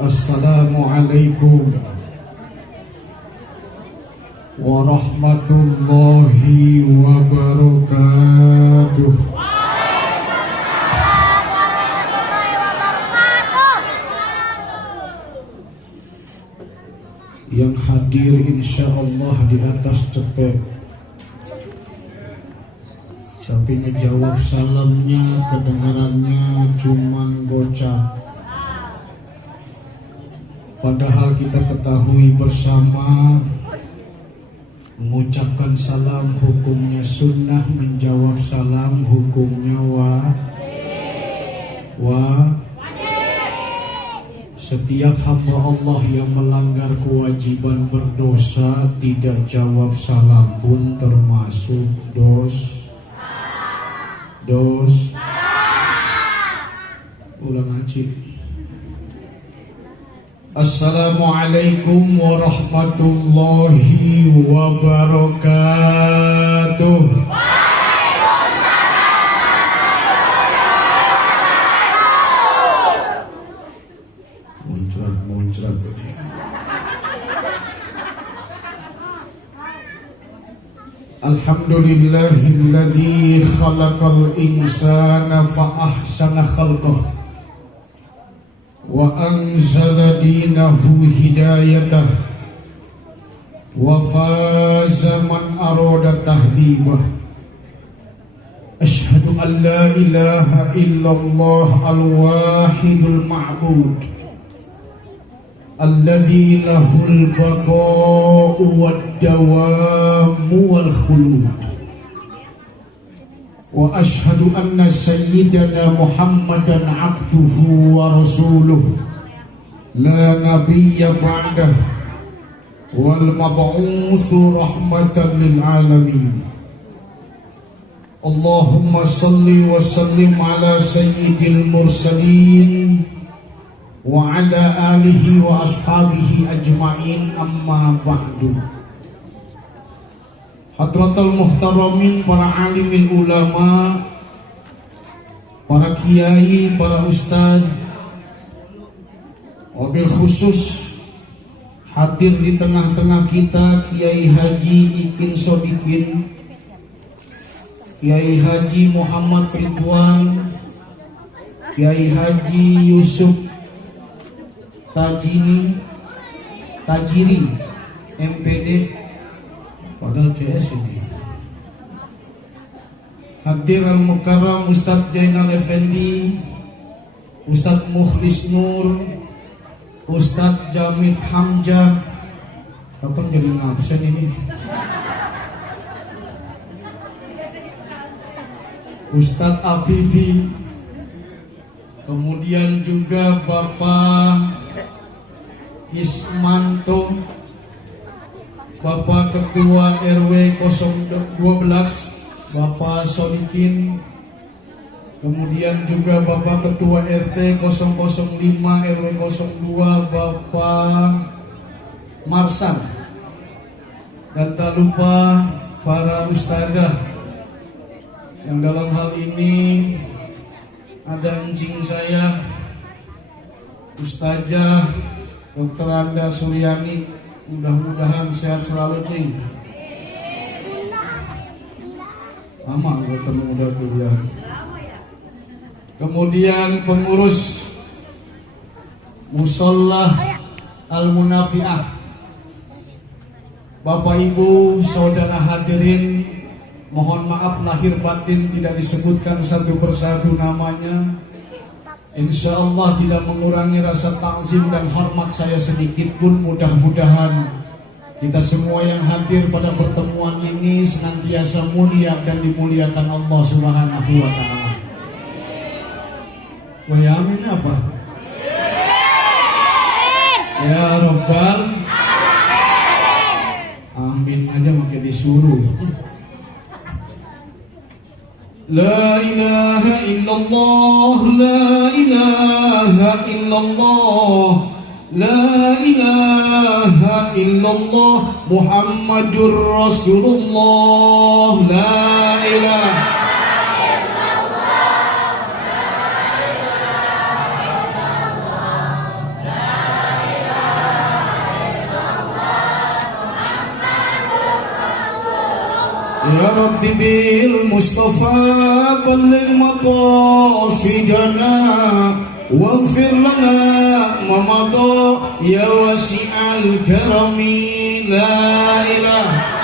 Assalamualaikum warahmatullahi wabarakatuh. Yang hadir insyaallah di atas cepet, tapi ngejawab salamnya kedengarannya cuman gocap. Padahal kita ketahui bersama mengucapkan salam hukumnya sunnah, menjawab salam hukumnya setiap hamba Allah yang melanggar kewajiban berdosa tidak jawab salam pun termasuk ulang ngaji. Assalamualaikum warahmatullahi wabarakatuh. Muncrat tadi. Alhamdulillahilladzi khalaqal insana fa ahsana khalqah wa anzala dinahu hidayatah wa faza man arada tahdhibah. Ashhadu an la ilaha illallah al-wahidul ma'bud alladzi lahul baqa'u wad-dawamu wal khulud. Wa ashhadu anna sayyidana Muhammadan abduhu wa rasuluh la nabiyya ba'dah wal mab'utsu rahmatan lil alamin. Allahumma salli wa sallim ala sayyidil mursalin wa ala alihi wa ashabihi ajma'in, amma ba'du. Hadratul muhtaramin, para alimin ulama, para kiai, para ustaz, wabil khusus hadir di tengah-tengah kita Kiai Haji Ikin Sodikin, Kiai Haji Muhammad Ridwan, Kiai Haji Yusuf Tajiri MPD, padahal CS ini. Hadir al-mukarram Ustadz Jainal Effendi, Ustadz Mukhlis Nur, Ustadz Jamid Hamzah. Kapan jadi ngabsen ini? Ustadz Afifi, kemudian juga Bapak Ismanto, Bapak Ketua RW 012 Bapak Sodikin, kemudian juga Bapak Ketua RT 005 RW 02 Bapak Marsan, dan tak lupa para ustazah yang dalam hal ini ada encing saya Ustazah Dr. Anda Suryani, mudah-mudahan sehat selalu, cing. Lama ketemu udah tuh ya. Kemudian pengurus Musolah Al-Munafi'ah, Bapak Ibu, saudara hadirin, mohon maaf lahir batin tidak disebutkan satu persatu namanya. Insya Allah tidak mengurangi rasa takzim dan hormat saya sedikit pun. Mudah-mudahan kita semua yang hadir pada pertemuan ini senantiasa mulia dan dimuliakan Allah Subhanahu wa Ta'ala. Ya amin apa? Ya Rabbal amin aja makin disuruh. La ilaha illallah, la ilaha illallah, la ilaha illallah Muhammadur Rasulullah. La ilaha Ya Rabbi bil Mustafa balligh maqasidana waghfir lana ma madha ya wasi'al karami. La ilaha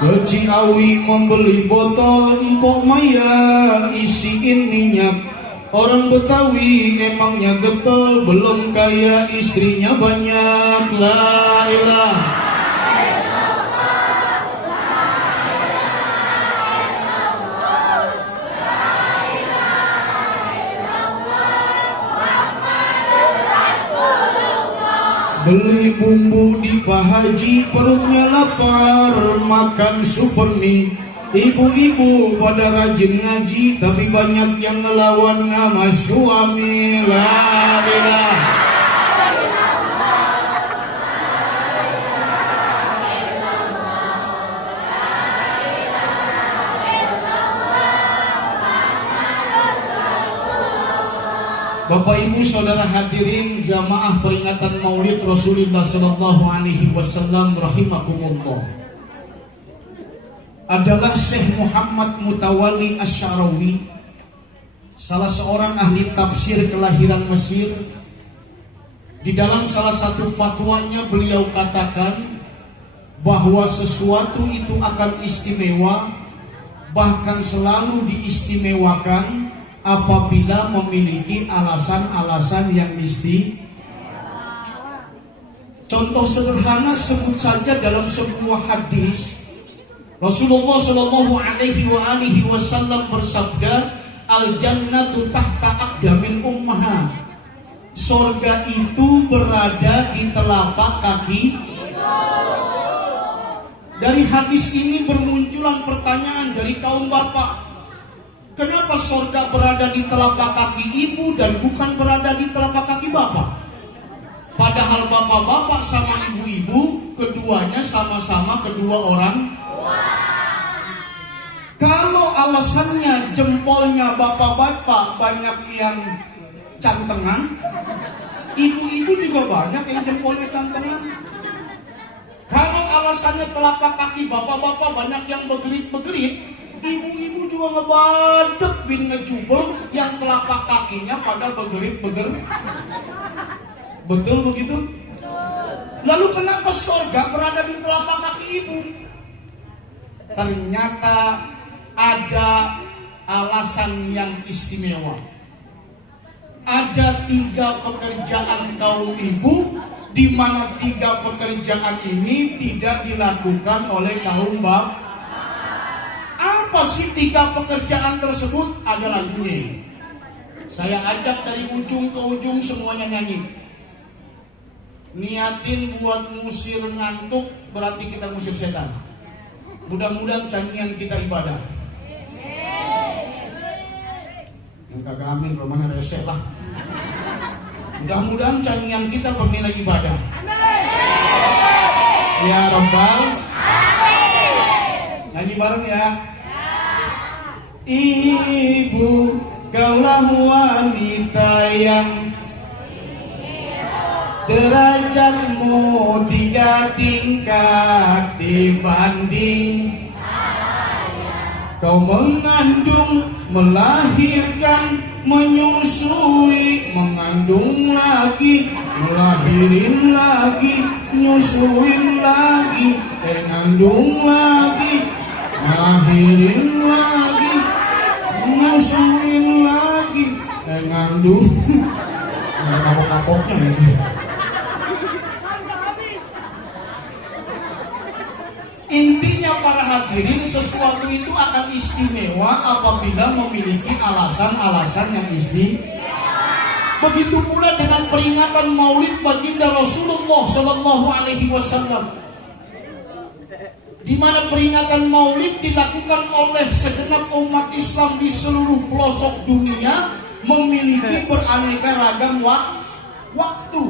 ke Ciawi membeli botol empok maya isiin minyak. Orang Betawi emangnya getol, belum kaya istrinya banyak. La ilaha beli bumbu di Pak Haji, perutnya lapar, makan super mie. Ibu-ibu pada rajin ngaji, tapi banyak yang ngelawan nama suami. La ilaha Bapak Ibu Saudara hadirin jamaah peringatan Maulid Rasulullah sallallahu alaihi wasallam rahimakumullah. Adalah Syekh Muhammad Mutawalli Asy-Sya'rawi, salah seorang ahli tafsir kelahiran Mesir. Di dalam salah satu fatwanya beliau katakan bahwa sesuatu itu akan istimewa, bahkan selalu diistimewakan apabila memiliki alasan-alasan yang istimewa. Contoh sederhana sebut saja dalam sebuah hadis Rasulullah Shallallahu Alaihi Wasallam bersabda, al jannatu tahta aqdamil ummahat. Sorga itu berada di telapak kaki. Dari hadis ini bermunculan pertanyaan dari kaum bapak. Kenapa sorga berada di telapak kaki ibu dan bukan berada di telapak kaki bapak? Padahal bapak-bapak sama ibu-ibu, keduanya sama-sama kedua orang. Kalau alasannya jempolnya bapak-bapak banyak yang cantengan, ibu-ibu juga banyak yang jempolnya cantengan. Kalau alasannya telapak kaki bapak-bapak banyak yang begerit-begerit, ibu-ibu juga ngebadek bin ngejubel yang telapak kakinya pada begerit-begerit. Betul begitu? Lalu kenapa sorga berada di telapak kaki ibu? Ternyata ada alasan yang istimewa. Ada 3 pekerjaan kaum ibu, di mana 3 pekerjaan ini tidak dilakukan oleh kaum bapak. Apa sih 3 pekerjaan tersebut? Ada lagunya. Saya ajak dari ujung ke ujung semuanya nyanyi. Niatin buat ngusir ngantuk, berarti kita ngusir setan. Mudah-mudahan canyian kita ibadah. Yang kagak amin romana resep lah. Mudah-mudahan canyian kita bernilai ibadah. Ya Rabbal. Nyanyi bareng ya. Ibu, kaulah wanita yang derajatmu 3 tingkat dibanding. Kau mengandung, melahirkan, menyusui, mengandung lagi, melahirin lagi, nyusuin lagi, ngandung lagi, melahirin lagi, nyusuin lagi, ngandung. Kapok-kapoknya ini. Intinya para hadirin, sesuatu itu akan istimewa apabila memiliki alasan-alasan yang istimewa. Begitu pula dengan peringatan Maulid baginda Rasulullah Sallallahu Alaihi Wasallam. di mana peringatan Maulid dilakukan oleh segenap umat Islam di seluruh pelosok dunia, memiliki beraneka ragam waktu.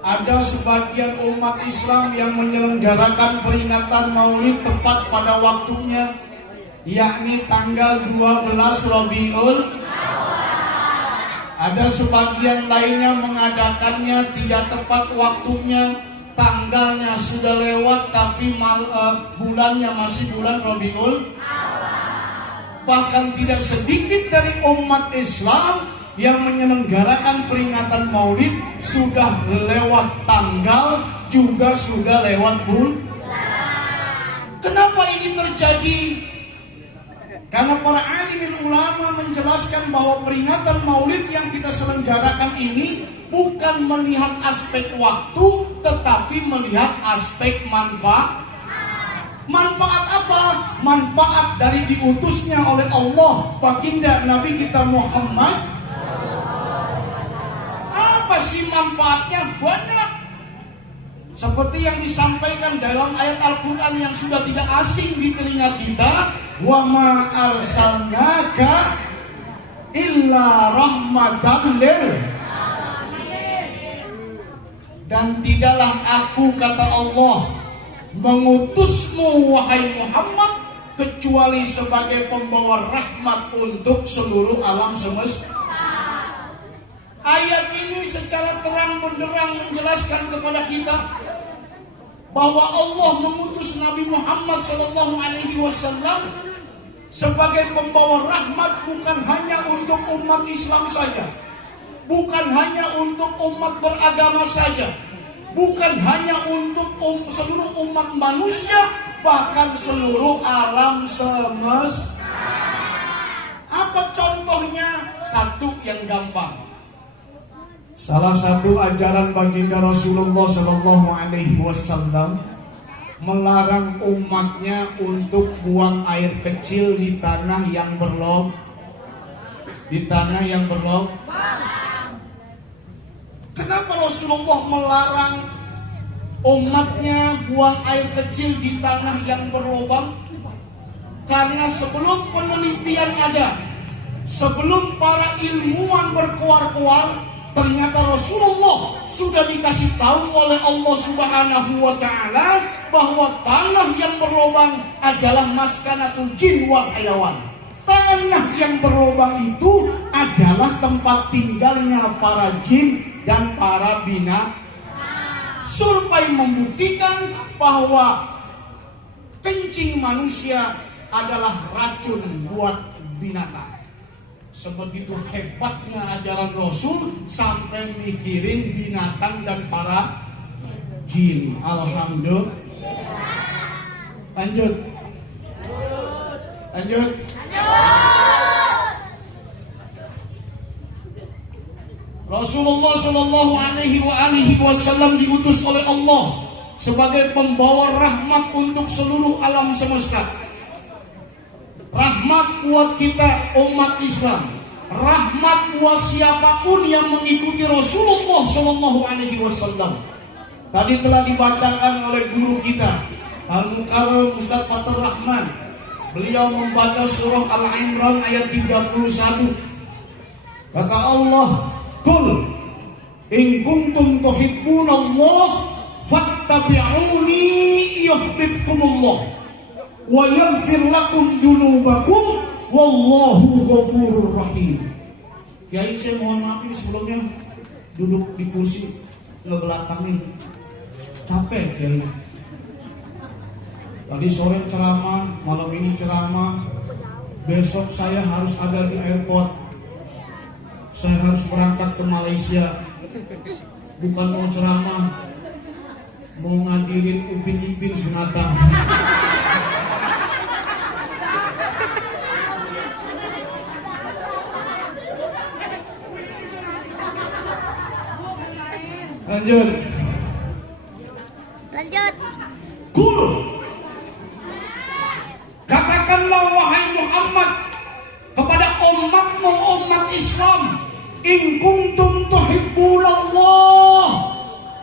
Ada sebagian umat Islam yang menyelenggarakan peringatan Maulid tepat pada waktunya, yakni tanggal 12 Rabiul. Ada sebagian lainnya mengadakannya tidak tepat waktunya, tanggalnya sudah lewat tapi bulannya masih bulan Rabiul. Bahkan tidak sedikit dari umat Islam yang menyelenggarakan peringatan Maulid sudah lewat tanggal, juga sudah lewat bulan. Kenapa ini terjadi? Karena para alimin ulama menjelaskan bahwa peringatan Maulid yang kita selenggarakan ini bukan melihat aspek waktu, tetapi melihat aspek manfaat. Manfaat apa? Manfaat dari diutusnya oleh Allah baginda Nabi kita Muhammad. Apa sih manfaatnya? Banyak. Seperti yang disampaikan dalam ayat Al-Quran yang sudah tidak asing di telinga kita, wa ma arsalnaka illa rahmatan lil. Dan tidaklah aku, kata Allah, mengutusmu wahai Muhammad kecuali sebagai pembawa rahmat untuk seluruh alam semesta. Ayat ini secara terang benderang menjelaskan kepada kita bahwa Allah mengutus Nabi Muhammad SAW sebagai pembawa rahmat bukan hanya untuk umat Islam saja, bukan hanya untuk umat beragama saja, bukan hanya untuk seluruh umat manusia, bahkan seluruh alam semesta. Apa contohnya? Satu yang gampang. Salah satu ajaran baginda Rasulullah SAW melarang umatnya untuk buang air kecil di tanah yang berlobang. Kenapa Rasulullah melarang umatnya buang air kecil di tanah yang berlobang? Karena sebelum penelitian ada, sebelum para ilmuwan berkoar-koar, ternyata Rasulullah sudah dikasih tahu oleh Allah Subhanahu wa Ta'ala bahwa tanah yang berlobang adalah maskanatul jin wal hayawan. Tanah yang berlobang itu adalah tempat tinggalnya para jin dan para binatang. Survei membuktikan bahwa kencing manusia adalah racun buat binatang. Sebegitu hebatnya ajaran Rasul sampai mikirin binatang dan para jin. Alhamdulillah. Lanjut. Rasulullah Shallallahu Alaihi Wasallam diutus oleh Allah sebagai pembawa rahmat untuk seluruh alam semesta. Rahmat buat kita umat Islam, rahmat buat siapapun yang mengikuti Rasulullah Shallallahu Alaihi Wasallam. Tadi telah dibacakan oleh guru kita Al-Mukarram Ustaz Fathur Rahman. Beliau membaca surah Al-Imran ayat 31. Kata Allah, "Qul in kuntum tuhibbunallah fattabi'uni yuhibbukumullah wa yaghfir lakum dzunubakum wallahu ghafurur rahim." Kiai, saya mohon maaf ini sebelumnya duduk di kursi ngebelakangin. Capek Kiai. Tadi sore ceramah, malam ini ceramah. Besok saya harus ada di airport. Saya harus berangkat ke Malaysia. Bukan mau ceramah, mau ngadirin upin-ipin sunatan. Lanjut. Qul, katakanlah wahai Muhammad kepada umatmu, umat Islam, in kuntum tuhibbunallah,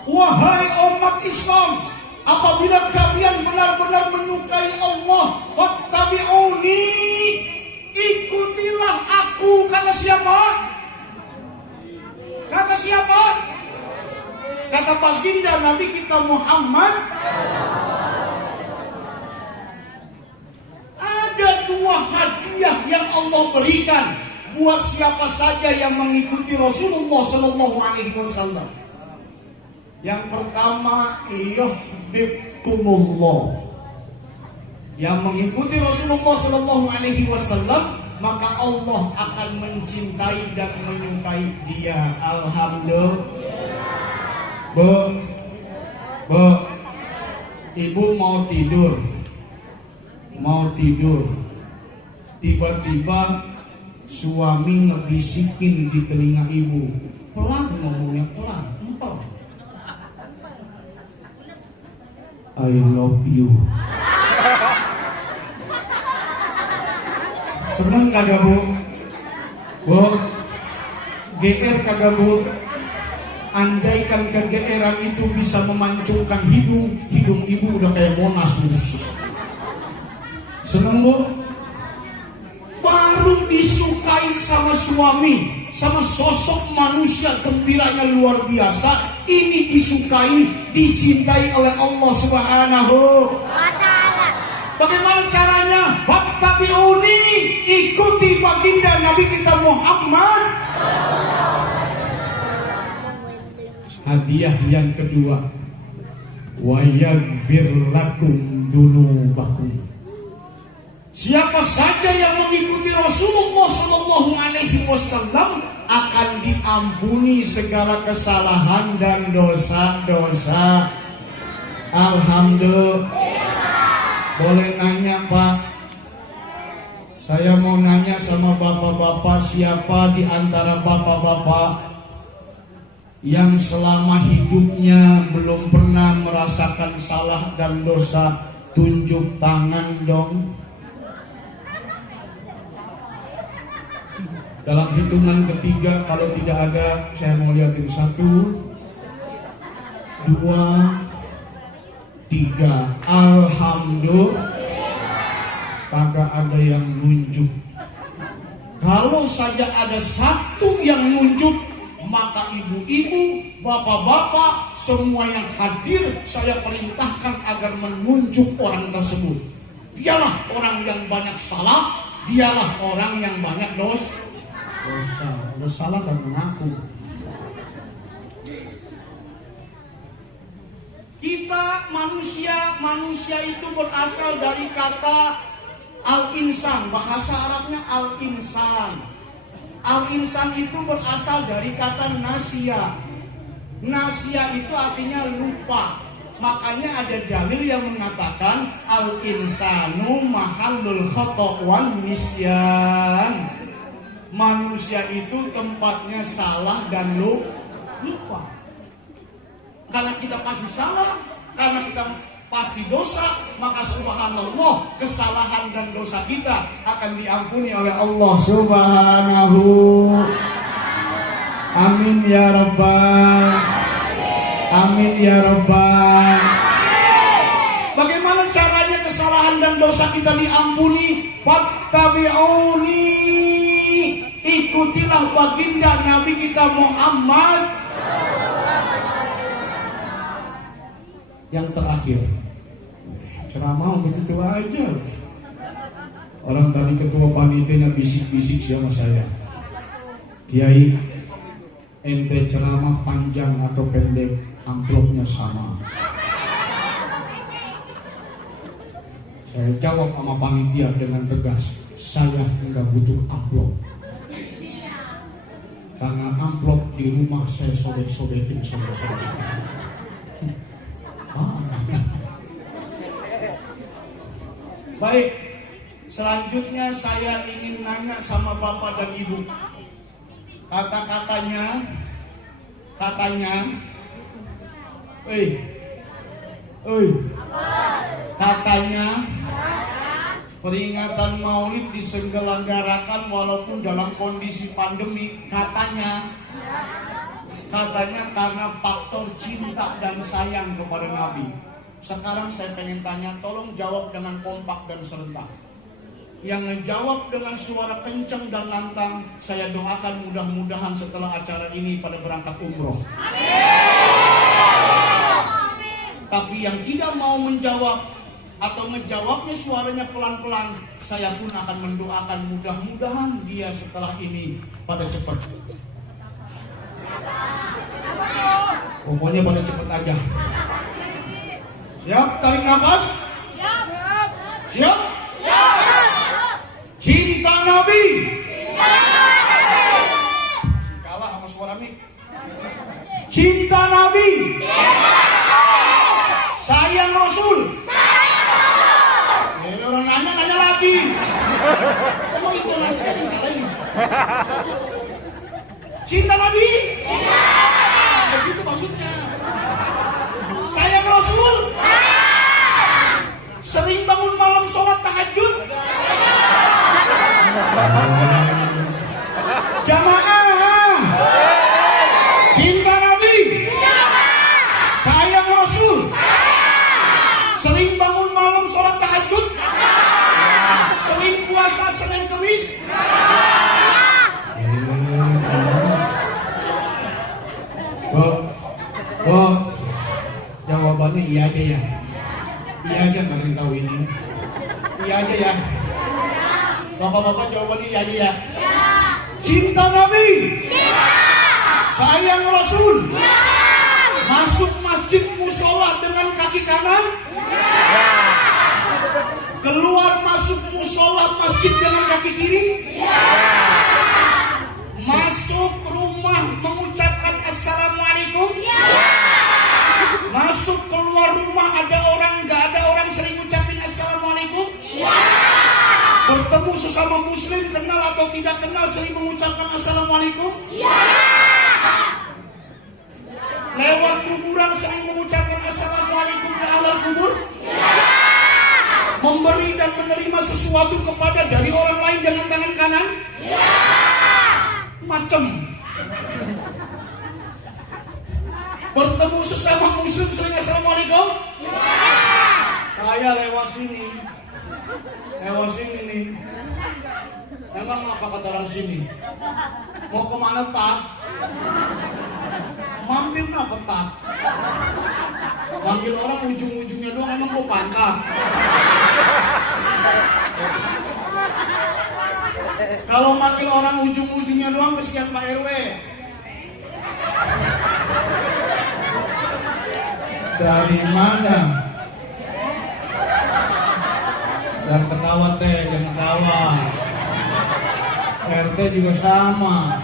wahai umat Islam, apabila kalian benar-benar kita Muhammad. Ada dua hadiah yang Allah berikan buat siapa saja yang mengikuti Rasulullah Sallallahu Alaihi Wasallam. Yang pertama, yuhibbukumullah. Yang mengikuti Rasulullah Sallallahu Alaihi Wasallam, maka Allah akan mencintai dan menyukai dia. Alhamdulillah. Bu, ibu mau tidur. Tiba-tiba suami ngebisikin di telinga ibu. Pelan ngomongnya, pelan, empel. I love you. Seneng kagak bu? Bu, GR kagak bu? Andaikan kegeeran itu bisa memancungkan hidung ibu udah kayak Monas. Seneng bu? Baru disukai sama suami, sama sosok manusia gembiranya luar biasa. Ini disukai, dicintai oleh Allah Subhanahu wa Ta'ala. Bagaimana caranya? Fattabi'uni, ikuti baginda Nabi kita Muhammad. Hadiah yang kedua, wa yaghfir lakum dzunubakum. Siapa saja yang mengikuti Rasulullah Sallallahu Alaihi Wasallam akan diampuni segala kesalahan dan dosa-dosa. Alhamdulillah. Boleh nanya Pak? Saya mau nanya sama bapak-bapak, siapa di antara bapak-bapak yang selama hidupnya belum pernah merasakan salah dan dosa? Tunjuk tangan dong. Dalam hitungan ketiga, kalau tidak ada, saya mau lihatin 1, 2, 3. Alhamdulillah. Kagak ada yang nunjuk. Kalau saja ada satu yang nunjuk, maka ibu-ibu, bapak-bapak, semua yang hadir, saya perintahkan agar menunjuk orang tersebut. Dialah orang yang banyak salah, dialah orang yang banyak dosa. Salah kan mengaku. Kita manusia itu berasal dari kata al-insan, bahasa Arabnya al-insan. Al-insan itu berasal dari kata nasya. Nasya itu artinya lupa. Makanya ada dalil yang mengatakan al-insanu mahallul khata' wan nisyan. Manusia itu tempatnya salah dan lupa. Karena kita pasti salah, karena kita pasti dosa, maka subhanallah, kesalahan dan dosa kita akan diampuni oleh Allah Subhanahu. Amin ya rabbal. Amin ya rabbal. Bagaimana caranya kesalahan dan dosa kita diampuni? Fattabi'uni, ikutilah baginda Nabi kita Muhammad. Yang terakhir, ceramah begitu aja. Orang tadi ketua panitianya bisik-bisik sama saya, Kiai, ente ceramah panjang atau pendek, amplopnya sama. Saya jawab sama panitia dengan tegas, saya enggak butuh amplop. Karena amplop di rumah saya sobek-sobekin sobek-sobek. Baik, selanjutnya saya ingin nanya sama bapak dan ibu. Katanya, katanya peringatan Maulid diselenggarakan walaupun dalam kondisi pandemi. Katanya karena faktor cinta dan sayang kepada Nabi. Sekarang saya pengen tanya, tolong jawab dengan kompak dan serentak. Yang ngejawab dengan suara kencang dan lantang, saya doakan mudah-mudahan setelah acara ini pada berangkat umroh. Amin. Tapi yang tidak mau menjawab atau menjawabnya suaranya pelan-pelan, saya pun akan mendoakan mudah-mudahan dia setelah ini pada cepat. Pokoknya pada cepat aja. Siap? Tarik nafas. Siap? Cinta Nabi. Kalah sama suara mik. Cinta Nabi. Sayang Rasul. Orang nanya lagi. Emang itu nasinya yang salah ini? Cinta Nabi. Begitu maksudnya. Sayang Rasul. Sering bangun malam sholat tahajud. Jamaah. Cinta Nabi. Sayang Rasul. Sering bangun malam sholat tahajud. Sering puasa Senin Kemis. Jawabannya iya aja ya. Iya aja, nggak ada yang tahu ini. Iya aja ya. Bapak-bapak jawabannya iya aja ya. Cinta Nabi. Sayang Rasul. Masuk masjid musola dengan kaki kanan. Keluar masuk musola masjid dengan kaki kiri. Masuk rumah mengucapkan assalamualaikum. Masuk keluar rumah ada orang, nggak ada orang sering ucapin assalamualaikum. Bertemu sesama muslim, kenal atau tidak kenal, sering mengucapkan assalamualaikum. Lewat kuburan sering mengucapkan assalamualaikum ya ahlal kubur. Memberi dan menerima sesuatu kepada dari orang lain dengan tangan kanan. Macam bertemu sesama muslim sering assalamualaikum. Saya lewat sini nih. Emang apa kata orang sini? Mau kemana Pak? Mampir apa Tak? Manggil orang ujung-ujungnya doang, emang gue pantat. Kalau manggil orang ujung-ujungnya doang, kesian Pak RW. Dari mana? Dan ketawa teh, jangan ketawa. RT juga sama.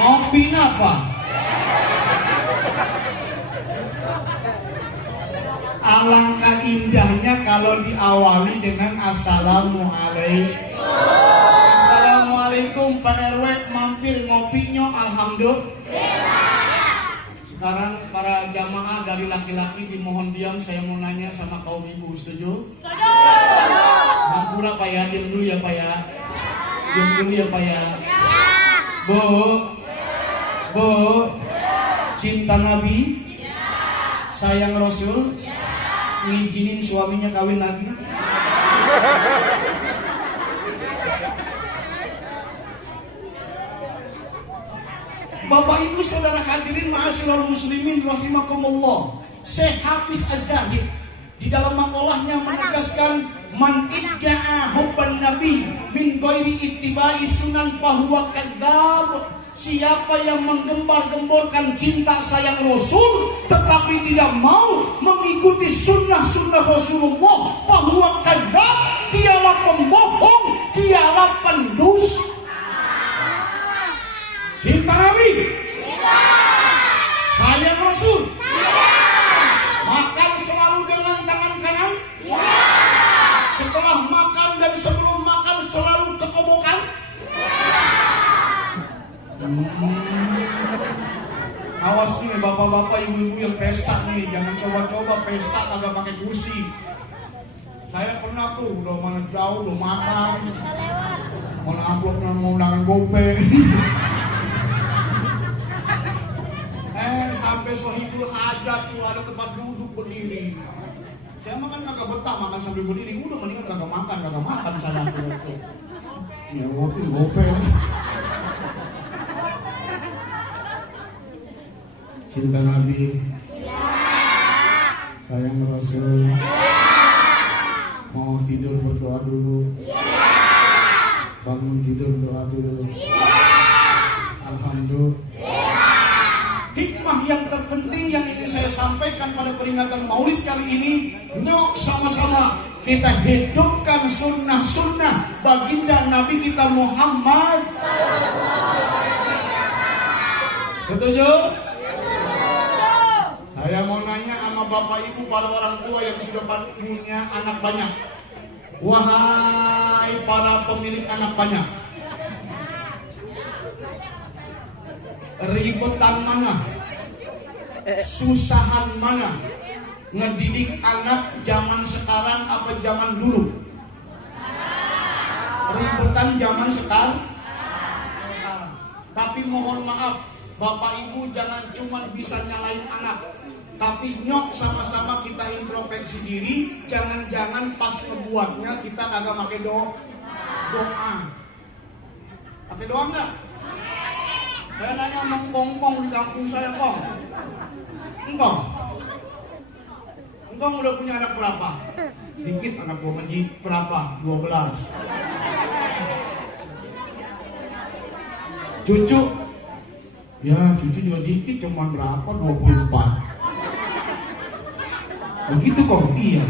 Ngopi apa? Alangkah indahnya kalau diawali dengan assalamualaikum. Assalamualaikum Pak RW, mampir ngopinya, alhamdulillah. Sekarang para jamaah dari laki-laki dimohon diam, saya mau nanya sama kaum ibu, setuju? Hampura Pak ya, diam dulu ya Pak ya. Diam dulu ya Pak ya. Bu, cinta Nabi, sayang Rasul, ngizinin suaminya kawin lagi. Bapak Ibu Saudara hadirin ma'asyiral muslimin rahimakumullah. Syekh Hafiz Az-Zahid di dalam makalahnya menegaskan man idda'a hubban nabi min ghairi ittiba'i sunan fahuwa kadzdzab. Siapa yang menggembar-gemborkan cinta sayang Rasul tetapi tidak mau mengikuti sunnah-sunnah Rasulullah, fahuwa kadzdzab, dialah pembohong, dialah pendusta. Cinta Nabi, sayang Rasul, makan selalu dengan tangan kanan. Setelah makan dan sebelum makan selalu kekobokan. Awas nih bapak-bapak, ibu-ibu yang pesta nih, jangan coba-coba pesta kagak pakai kursi. Saya pernah tuh, udah mana jauh, udah makan, mau amplopnya mau undangan gope. Sampai sohibul hajat tuh ada tempat duduk berdiri. Saya makan kagak betah makan sambil berdiri, udah mendingan kagak makan sana tuh. Ya ngopi gope. Cinta Nabi, Sayang Rasul. Mau tidur berdoa dulu. Bangun tidur doa dulu. Alhamdulillah. Hikmah yang terpenting yang ingin saya sampaikan pada peringatan Maulid kali ini, nyok sama-sama kita hidupkan sunnah-sunnah baginda Nabi kita Muhammad. Setuju? Saya mau nanya sama bapak ibu para orang tua yang sudah punya anak banyak. Wahai para pemilik anak banyak, ribetan mana, susahan mana ngedidik anak zaman sekarang apa zaman dulu? Ribetan zaman sekarang. Tapi mohon maaf, bapak ibu jangan cuma bisa nyalain anak, tapi nyok sama-sama kita introspeksi diri. Jangan-jangan pas ngebuatnya kita kagak pakai doa. Pakai doa enggak? Saya nanya sama kongkong di kampung saya, Kong. Engkong udah punya anak berapa? Dikit anak gua Meji, berapa? 12. Cucu? Ya cucu juga dikit, cuma berapa? 24. Begitu Kong? Iya.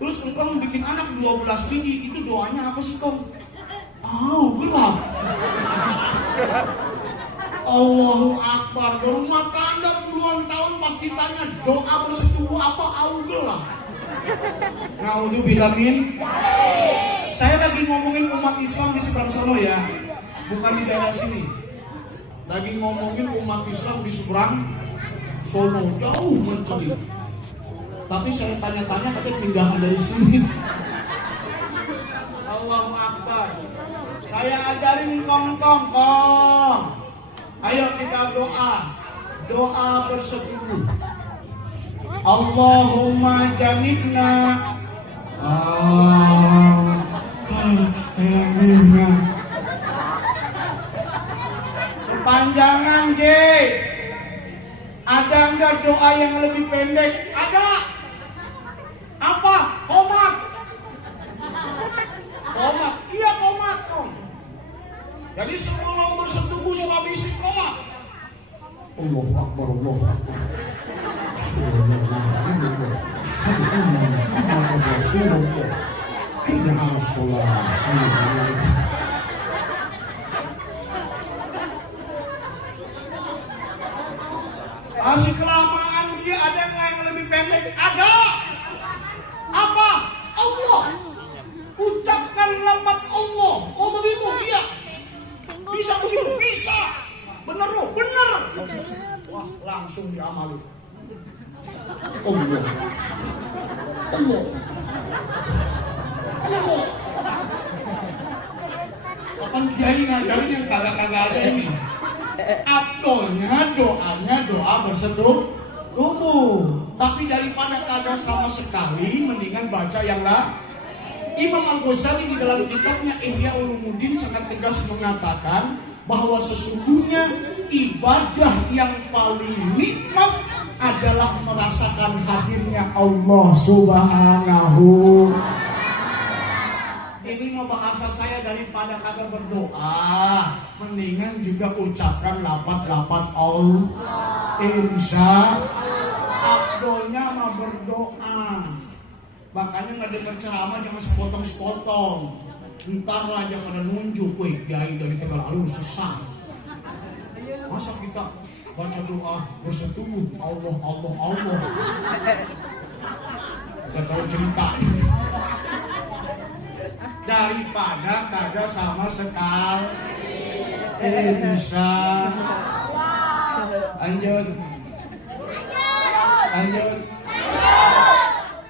Terus engkong bikin anak 12 biji, itu doanya apa sih Kong? Gelap. Allahu Akbar. Berumah tangga puluhan tahun pas ditanya doa bersetubuh apa, gelap. Naudzubillah min. Saya lagi ngomongin umat Islam di seberang sono ya, bukan di daerah sini. Lagi ngomongin umat Islam di seberang sono, jauh menteri. Tapi saya tanya-tanya katanya pindahan dari sini. Allahu Akbar. Saya ajarin Kong. Ayo kita doa. Doa bersetubuh. Allahumma janibna. Kepanjangan J. Ada enggak doa yang lebih pendek? Ada. Apa? Komat. Iya komat. Jadi sebelum bersetubuh suka bisik komat. Allahu Akbar, Allahu Akbar. Masih kelamaan dia, ada nggak yang lebih pendek? Ada. Apa? Allah. Ucapkan lafaz Allah. Oh begitu? Iya. Bisa begitu? Bisa. Bener loh, bener. Wah, langsung diamali. Allah. Kapan kiai ngajarin yang kagak-kagak ada ini? Abdolnya doanya doa bersetubuh. Tapi daripada kagak sama sekali, mendingan baca yang lain. Imam Al-Ghazali di dalam kitabnya Ihya Ulumuddin sangat tegas mengatakan bahwa sesungguhnya ibadah yang paling nikmat adalah merasakan hadirnya Allah Subhanahu. Ini mau bahasa saya daripada kagak berdoa, mendingan juga ucapkan lafaz-lafaz Allah. Insya Abdolnya mah berdoa. Makanya nggak dengar ceramah jangan sepotong-sepotong. Ntar lah aja pada nunjuk, wih kiai dari Tegal Alur sesat. Masa kita baca doa bersetubuh Allah. Kita tahu cerita ini. Daripada kagak sama sekali. Insya lanjut.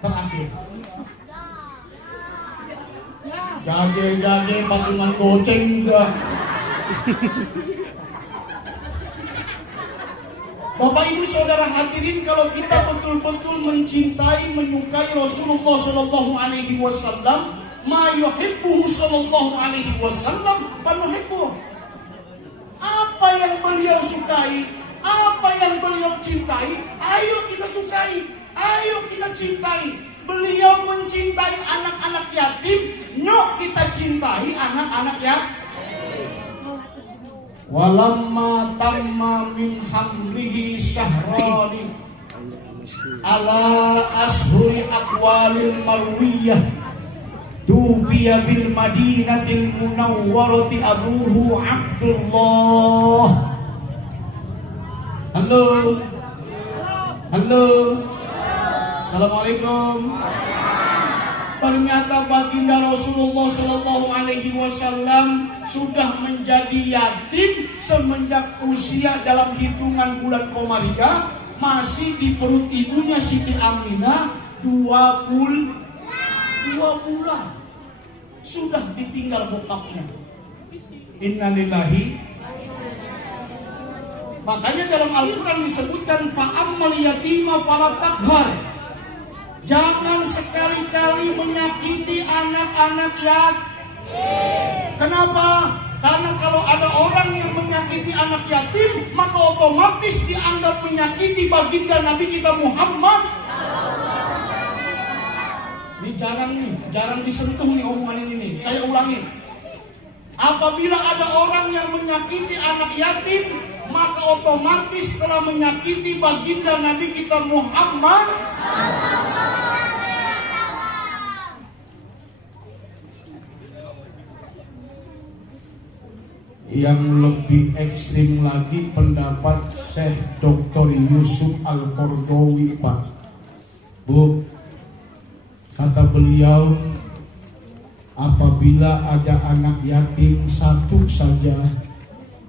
Terakhir. Jage patungan goceng juga. Bapak Ibu Saudara hadirin, kalau kita betul-betul mencintai, menyukai Rasulullah Sallallahu Alaihi Wasallam, ma yuhibbuhu Sallallahu Alaihi Wasallam, fanuhibbuh. Apa yang beliau sukai, apa yang beliau cintai, ayo kita sukai, Ayo kita cintai. Beliau mencintai anak-anak yatim, nyok kita cintai anak-anak yatim. Walamma tamma min hamlihi syahrani ala ashuri aqwalil marwiyah tubiya bil madinatil munawwarati abuhu Abdullah. Halo. Halo. Assalamualaikum. Ternyata baginda Rasulullah Shallallahu Alaihi Wasallam sudah menjadi yatim semenjak usia dalam hitungan bulan Komariah masih di perut ibunya Siti Aminah 2 bulan sudah ditinggal bokapnya. Innalillahi. Makanya dalam Al-Quran disebutkan fa'ammal yatima fala taqhar. Jangan sekali-kali menyakiti anak-anak yatim. Kenapa? Karena kalau ada orang yang menyakiti anak yatim, maka otomatis dianggap menyakiti baginda Nabi kita Muhammad. Ini jarang disentuh nih omongan ini. Saya ulangi. Apabila ada orang yang menyakiti anak yatim, maka otomatis telah menyakiti baginda Nabi kita Muhammad. Yang lebih ekstrim lagi pendapat Syekh Dr. Yusuf Al-Qaradawi, Pak. Bu, kata beliau, apabila ada anak yatim satu saja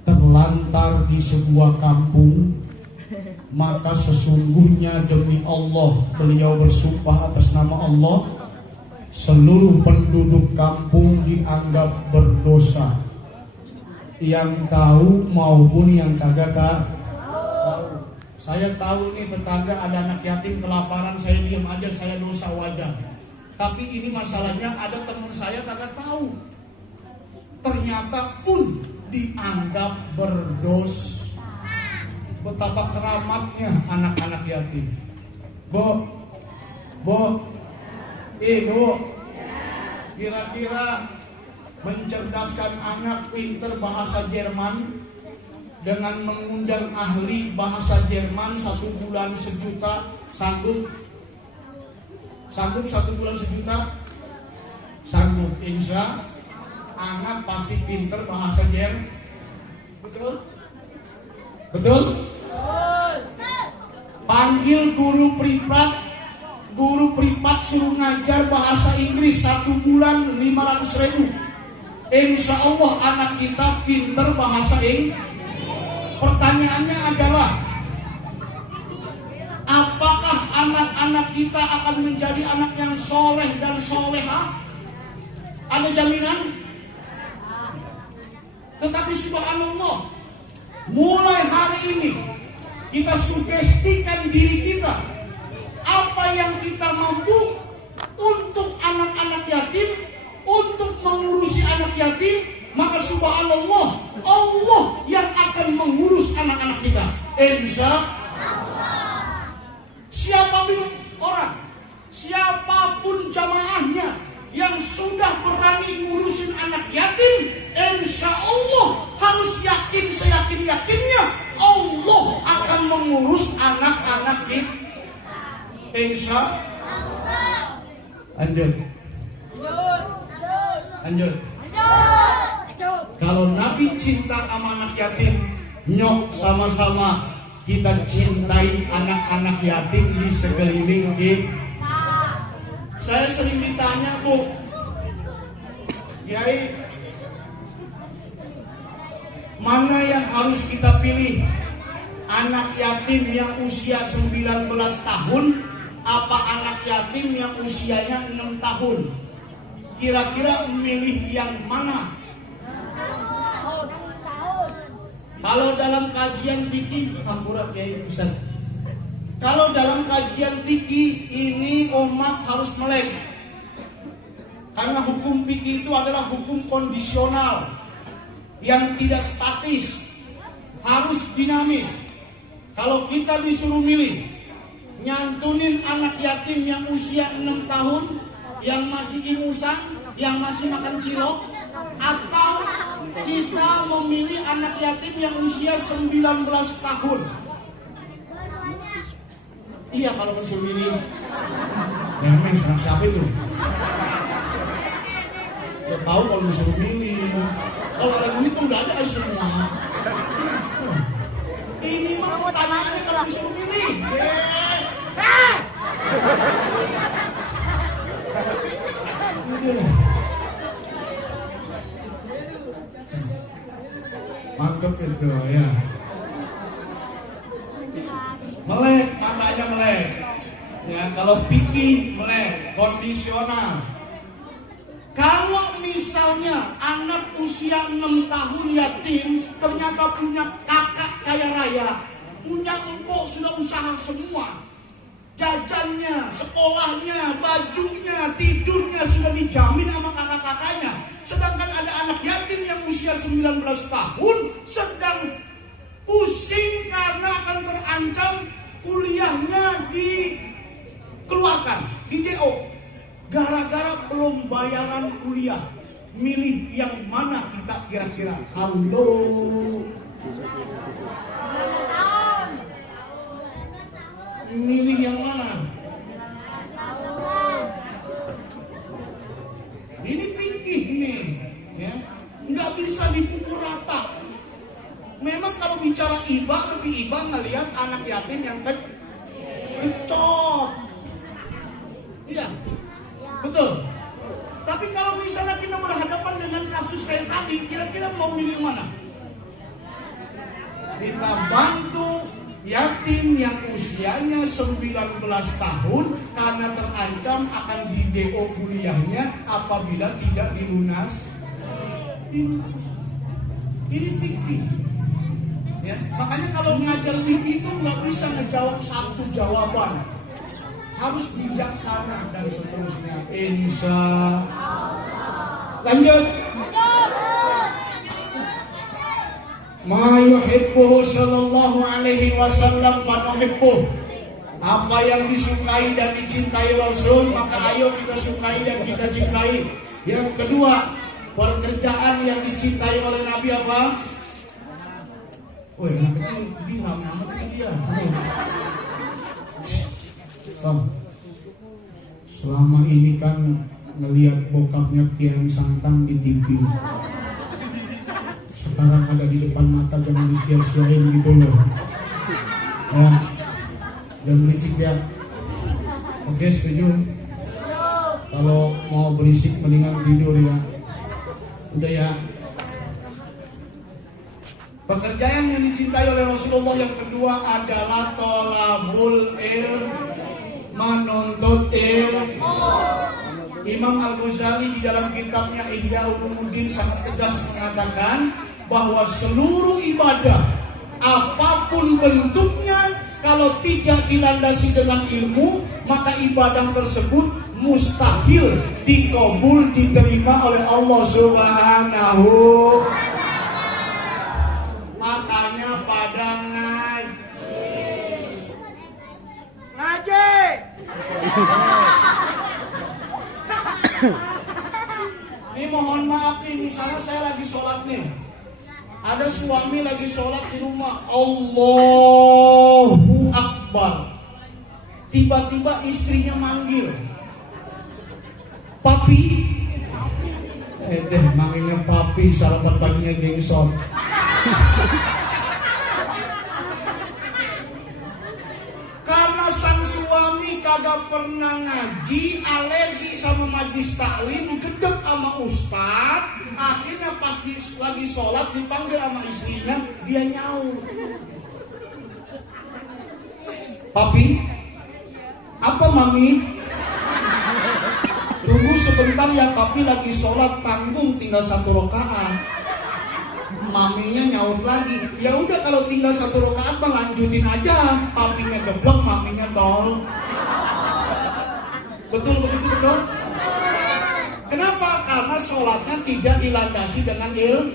terlantar di sebuah kampung, maka sesungguhnya demi Allah, beliau bersumpah atas nama Allah, seluruh penduduk kampung dianggap berdosa. Yang tahu maupun yang kagak tahu. Saya tahu nih tetangga ada anak yatim kelaparan, saya diam aja, saya dosa wajar. Tapi ini masalahnya ada teman saya kagak tahu, ternyata pun dianggap berdosa. Betapa keramatnya anak-anak yatim. Bu, kira-kira mencerdaskan anak pinter bahasa Jerman dengan mengundang ahli bahasa Jerman 1 bulan 1 juta, sanggup 1 bulan 1 juta? Sanggup. Insya anak pasti pinter bahasa Jerman. Betul? Betul? Panggil guru privat suruh ngajar bahasa Inggris 1 bulan 500.000. Insya Allah anak kita pinter bahasa Inggris. Pertanyaannya adalah, apakah anak-anak kita akan menjadi anak yang soleh dan solehah? Ada jaminan? Tetapi subhanallah, mulai hari ini kita sugestikan diri kita, apa yang kita mampu untuk anak-anak yatim, untuk mengurusi anak yatim, maka subhanallah, Allah yang akan mengurus anak-anak kita. Insya Allah. Siapapun jamaahnya yang sudah berani ngurusin anak yatim, insya Allah harus yakin seyakin-yakinnya Allah akan mengurus anak-anak kita. Insya Allah. Lanjut. Kalau Nabi cinta sama anak yatim, nyok sama-sama kita cintai anak-anak yatim di sekeliling kita. Saya sering ditanya, Bu, Kiai, mana yang harus kita pilih? Anak yatim yang usia 19 tahun, apa anak yatim yang usianya 6 tahun? Kira-kira memilih yang mana? Kalau dalam kajian fikih, kalau dalam kajian fikih ini umat harus melek. Karena hukum fikih itu adalah hukum kondisional yang tidak statis, harus dinamis. Kalau kita disuruh milih nyantunin anak yatim yang usia 6 tahun, yang masih ingusan, yang masih makan cilok, atau kita memilih anak yatim yang usia 19 tahun? Iya, kalau mensuruh milih. Memang serang siapa itu? Lo tahu kalau mensuruh milih. Kalau ada duit udah ada semua. Ini mah pertanyaannya kalau disuruh milih. Mantap itu ya. Melek, matanya melek. Ya, kalau pikir melek, kondisional. Kalau misalnya anak usia 6 tahun yatim ternyata punya kakak kaya raya, punya empok sudah usaha semua, jajannya, sekolahnya, bajunya, tidurnya sudah dijamin sama kakak-kakaknya. Sedangkan ada anak yatim yang usia 19 tahun sedang pusing karena akan terancam kuliahnya dikeluarkan, di DO. Gara-gara belum bayaran kuliah. Milih yang mana kita kira-kira? Halo. Milih yang mana? Ini pikir nih, ya, nggak bisa dipukul rata. Memang kalau bicara iba, lebih iba ngelihat anak yatim yang kecot. Iya, betul. Tapi kalau misalnya kita berhadapan dengan kasus kayak tadi, kira-kira mau milih mana? Kita bantu yatim yang usianya 19 tahun karena terancam akan di DO kuliahnya apabila tidak dilunas. Ini fikih. Ya, makanya kalau ngajar fikih itu nggak bisa ngejawab satu jawaban, harus bijaksana dan seterusnya. Insya Allah. Lanjut. Ma yuhibbuhu sallallahu alaihi wasallam fa nuhibbuh. Apa yang disukai dan dicintai Rasul, maka ayo kita sukai dan kita cintai. Yang kedua, pekerjaan yang dicintai oleh Nabi apa? Woi, anak kecil bilang amat dia. Bang, selama ini kan ngelihat bokapnya Kiai Santang di TV. Sekarang ada di depan mata, jangan disia-siain gitu loh. Ya, jangan berisik ya. Oke, setuju. Kalau mau berisik mendingan tidur ya. Udah ya. Pekerjaan yang dicintai oleh Rasulullah yang kedua adalah tolabul ilm, menuntut ilmu. Imam Al-Ghazali di dalam kitabnya Ihya Ulumuddin sangat tegas mengatakan bahwa seluruh ibadah apapun bentuknya kalau tidak dilandasi dengan ilmu, maka ibadah tersebut mustahil dikabul, diterima oleh Allah Subhanahu. Makanya pada ngaji. Ini mohon maaf nih, misalnya saya lagi sholat nih, ada suami lagi sholat di rumah, Allahu Akbar, tiba-tiba istrinya manggil, papi, manggilnya papi, sarapan paginya gengson. Karena sang suami kagak pernah ngaji, alergi sama majlis taklim, gedek sama ustad, akhirnya pas lagi sholat dipanggil sama istrinya, dia nyaur. Papi, apa mami? Tunggu sebentar ya papi, lagi sholat, tanggung tinggal 1 rakaat. Maminya nyaut lagi, ya udah kalau tinggal 1 rakaat bang lanjutin aja, papinya geblek, maminya tol. Betul begitu betul? Kenapa? Karena sholatnya tidak dilandasi dengan ilmu.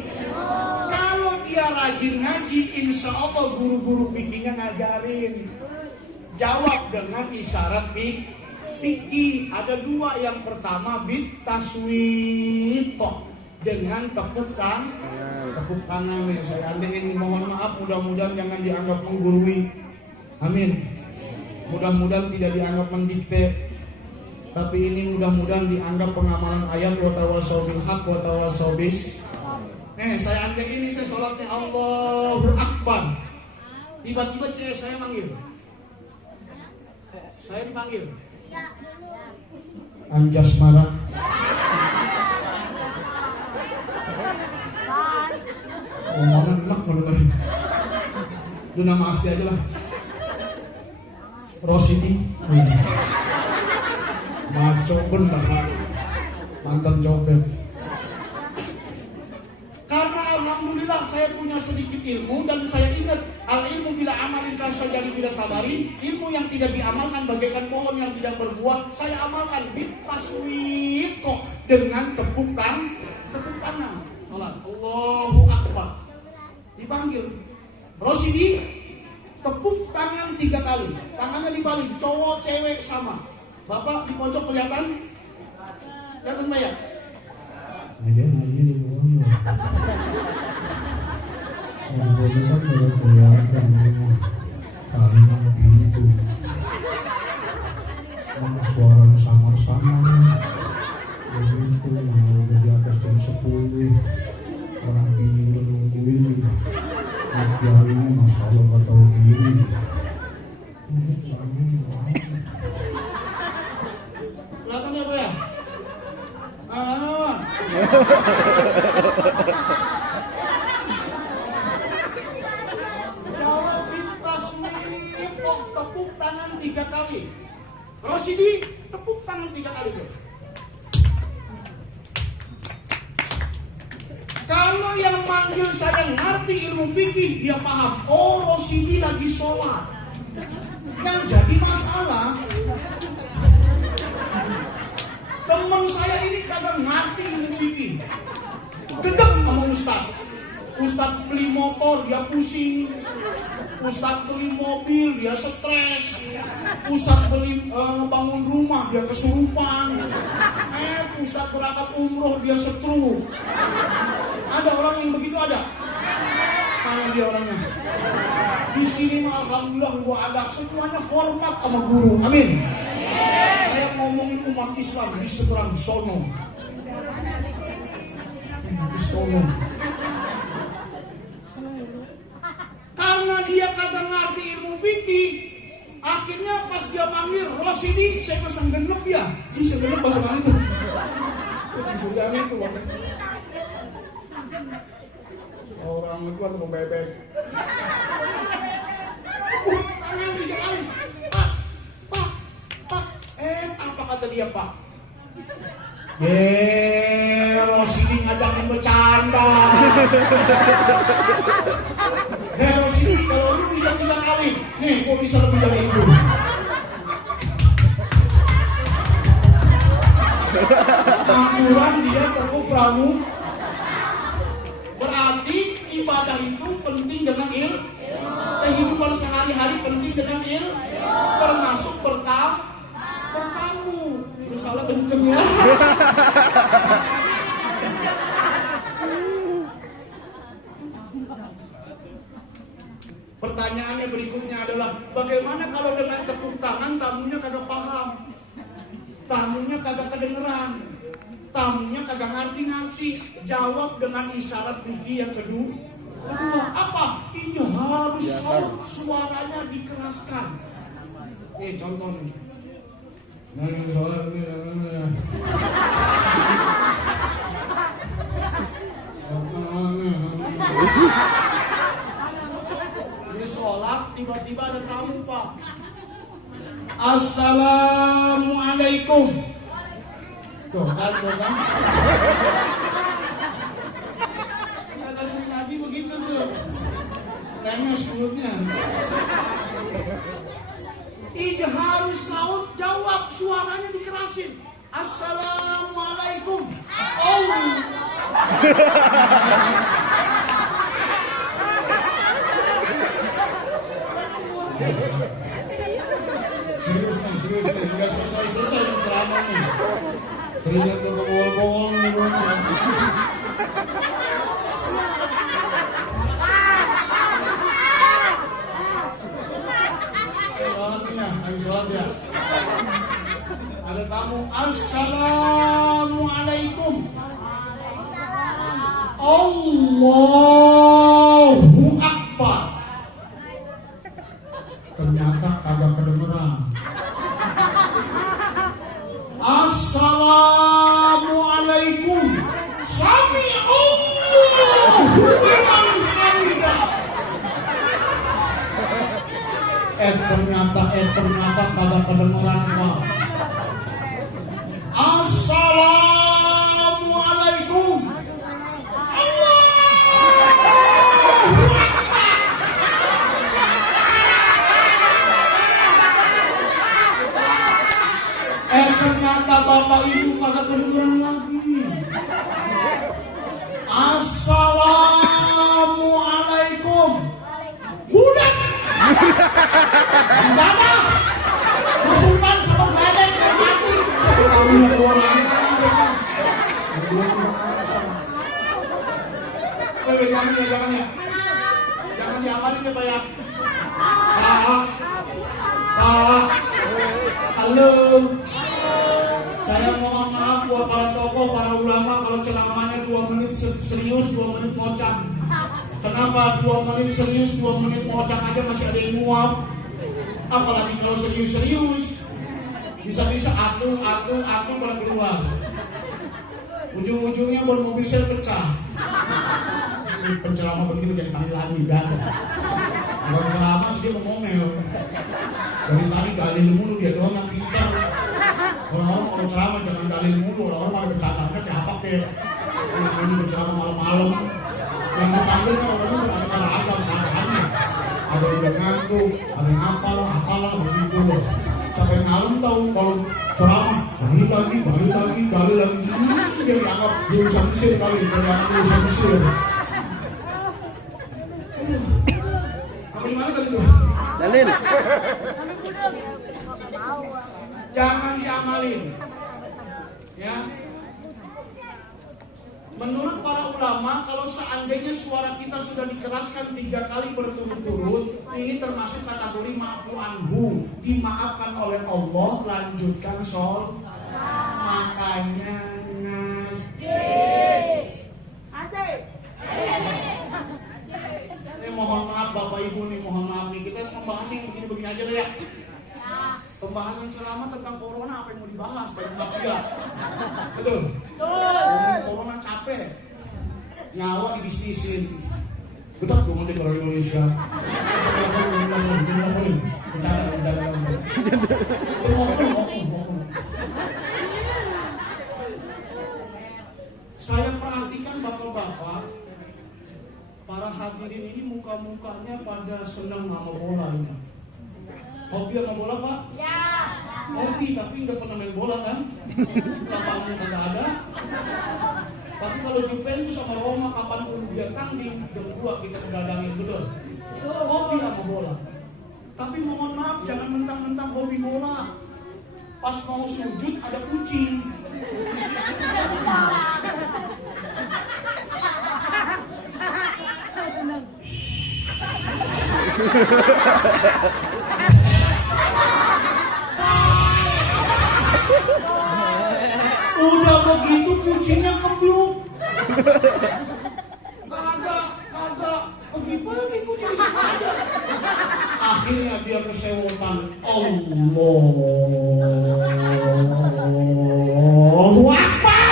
Kalau dia rajin ngaji, insya Allah guru-guru fikihnya ngajarin. Jawab dengan isyarat fikih. Ada dua. Yang pertama bit taswit dengan tepuk tangan. Saya andein, mohon maaf, mudah-mudahan jangan dianggap menggurui. Amin. Mudah-mudahan tidak dianggap mendikte. Tapi ini mudah-mudahan dianggap pengamalan ayat wa tawassaw bil haq wa tawassaw bis. Saya anggap ini, saya sholatnya Allahu Akbar. Tiba-tiba cewek saya manggil. Saya dipanggil. Anjas marah. Omongan enak bener-bener. Lu nama asli aja lah. Rositi. Maco bener. Mantan copet. Karena alhamdulillah saya punya sedikit ilmu dan saya ingat al ilmu bila amalin kasajari bila sabarin, ilmu yang tidak diamalkan bagaikan pohon yang tidak berbuah. Saya amalkan bit taswit dengan tepuk tangan. Salat Allahu Akbar. Dipanggil Rosidi, tepuk tangan 3 kali. Tangannya dibalik, cowok cewek sama. Bapak di pojok kelihatan Mbak ya? Ada hanya di bawah. Ada kan udah kelihatan saringan pintu. Mana suaranya samar-samar. Begitu udah di atas jam 10. Orang bini udah nungguin. Kiainya masya Allah gak tahu diri. Kelihatan ya Pak ya? Jawab bitasmih, tepuk tangan 3 kali. Rosidi, tepuk tangan 3 kali. Kalau yang manggil saya ngerti ilmu fikih, dia paham. Oh, Rosidi lagi sholat. Yang jadi masalah, teman saya ini kagak ngerti ilmu fikih. Gedek sama Ustaz beli motor dia pusing, Ustaz beli mobil dia stres, Ustaz beli ngebangun rumah dia kesurupan, Ustaz berangkat umroh dia setru. Ada orang yang begitu ada? Mana dia orangnya? Di sini alhamdulillah gua ada, semuanya hormat sama guru. Amin. Saya ngomongin umat Islam di seberang sono. Karena dia kagak ngerti ilmu fikih, akhirnya pas dia panggil Rosidi, saya pesan genep ya. Di segenep bahasa mana itu? Sudah itu orang itu kan mau bebek. Tangan 3 kali. Pak. Apa kata dia Pak? Rosidi ngajakin bercanda. Rosidi, kalau lu bisa 3 kali, nih gua bisa lebih dari itu. Aturan dia perlu pramu. Berarti ibadah itu penting dengan ilmu. Kehidupan sehari-hari penting dengan ilmu. Termasuk bertamu. Lu salah kenceng ya. Pertanyaannya berikutnya adalah, bagaimana kalau dengan tepuk tangan tamunya kagak paham, tamunya kagak kedengeran, tamunya kagak ngerti-ngerti? Jawab dengan isyarat fikih yang kedua, apa? Iya, harus suaranya dikeraskan. Nih contoh nih. Ini sholat tiba-tiba ada tamu Pak. Assalamualaikum. Tuh kan. Ada sering ngaji begitu tuh. Lemes mulutnya. Harus saut, jawab, suaranya dikerasin. Assalamualaikum. Keringat ke bol-bol nih bro. Ayo sholat ya. Ada tamu. Assalamualaikum. Allahu Akbar. Ternyata kagak kedengeran. Assalamualaikum. Sami Allahu liman hamidah. Ternyata kagak kedengeran, Pak. Assalamualaikum. Ternyata bapak ibu kagak kedengeran lagi. Assalamualaikum. Budak. Dada. Kesultan sama badan dan mati. Kamu yang keluar lagi. Jangan ya. Jangan diamalin ya Pak ya. Pak. Halo. Saya mohon maaf buat para tokoh, para ulama kalau ceramahnya 2 menit serius, 2 menit ngocak. Kenapa 2 menit serius, 2 menit ngocak aja masih ada yang nguap? Apalagi kalau serius-serius. Bisa-bisa atu pada keluar. Ujung-ujungnya baru mobil saya pecah. Ini penceramah begini jangan kali lagi dan. Kalau ceramah sih dia ngomel. Dari tadi dalil mulu dia doang yang pintar. Orang-orang kalau ceramah jangan dalil mulu, orang-orang pada bercandanya siapa kek. Ini berceramah malam-malam. Yang dipanggil kan orang-orang ada agam keadaannya. Ada yang ngantuk, ada yang apalah begitu. Sampai malam tahu kalau ceramah balik lagi. Dia dianggap dia bisa Mesir kali, dia dianggap dia bisa Mesir. Apa gimana tadi tuh? Dalil. Jangan diamalin. Ya. Menurut para ulama, kalau seandainya suara kita sudah dikeraskan 3 kali berturut-turut, ini termasuk kategori ma'fu anhu, dimaafkan oleh Allah, lanjutkan sholat. Makanya ngaji. Ini mohon maaf Bapak Ibu nih, mohon maaf nih, kita membahas yang begini-begini aja deh ya. Pembahasan ceramah tentang corona apa yang mau dibahas? Banyak mafia. Betul? Ngomong corona capek. Nyawa dibisnisin. Betul dong nanti orang Indonesia. Saya perhatikan bapak-bapak, para hadirin ini muka-mukanya pada senang sama bola ini. Hobi sama bola Pak? Ya. Hobi tapi nggak pernah main bola kan? Lapangannya nggak ada. Tapi kalau Juventus sama Roma kapanpun dia tanding, berdua kita pedagangin betul. Hobi sama bola. Tapi mohon maaf jangan mentang-mentang hobi bola. Pas mau sujud ada kucing. Udah begitu kucingnya kebluk. Kagak pagi-pagi kucing ada. Akhirnya dia kesewotan. Allahu Akbar.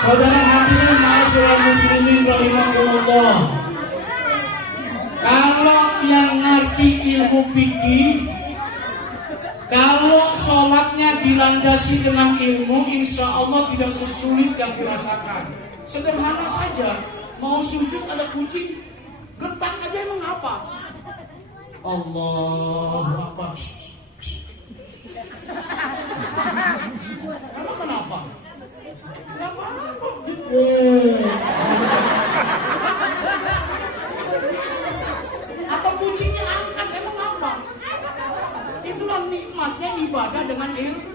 Saudara hadirin ma'asyiral muslimin rahimakumullah. Kalau yang ngerti ilmu fikih, kalau sholatnya dilandasi dengan ilmu, insya Allah tidak sesulit yang dirasakan. Sederhana saja, mau sujud ada kucing, getak aja emang apa? Allahu Akbar. Emang kenapa? Kenapa? ibadah dengan ilmu.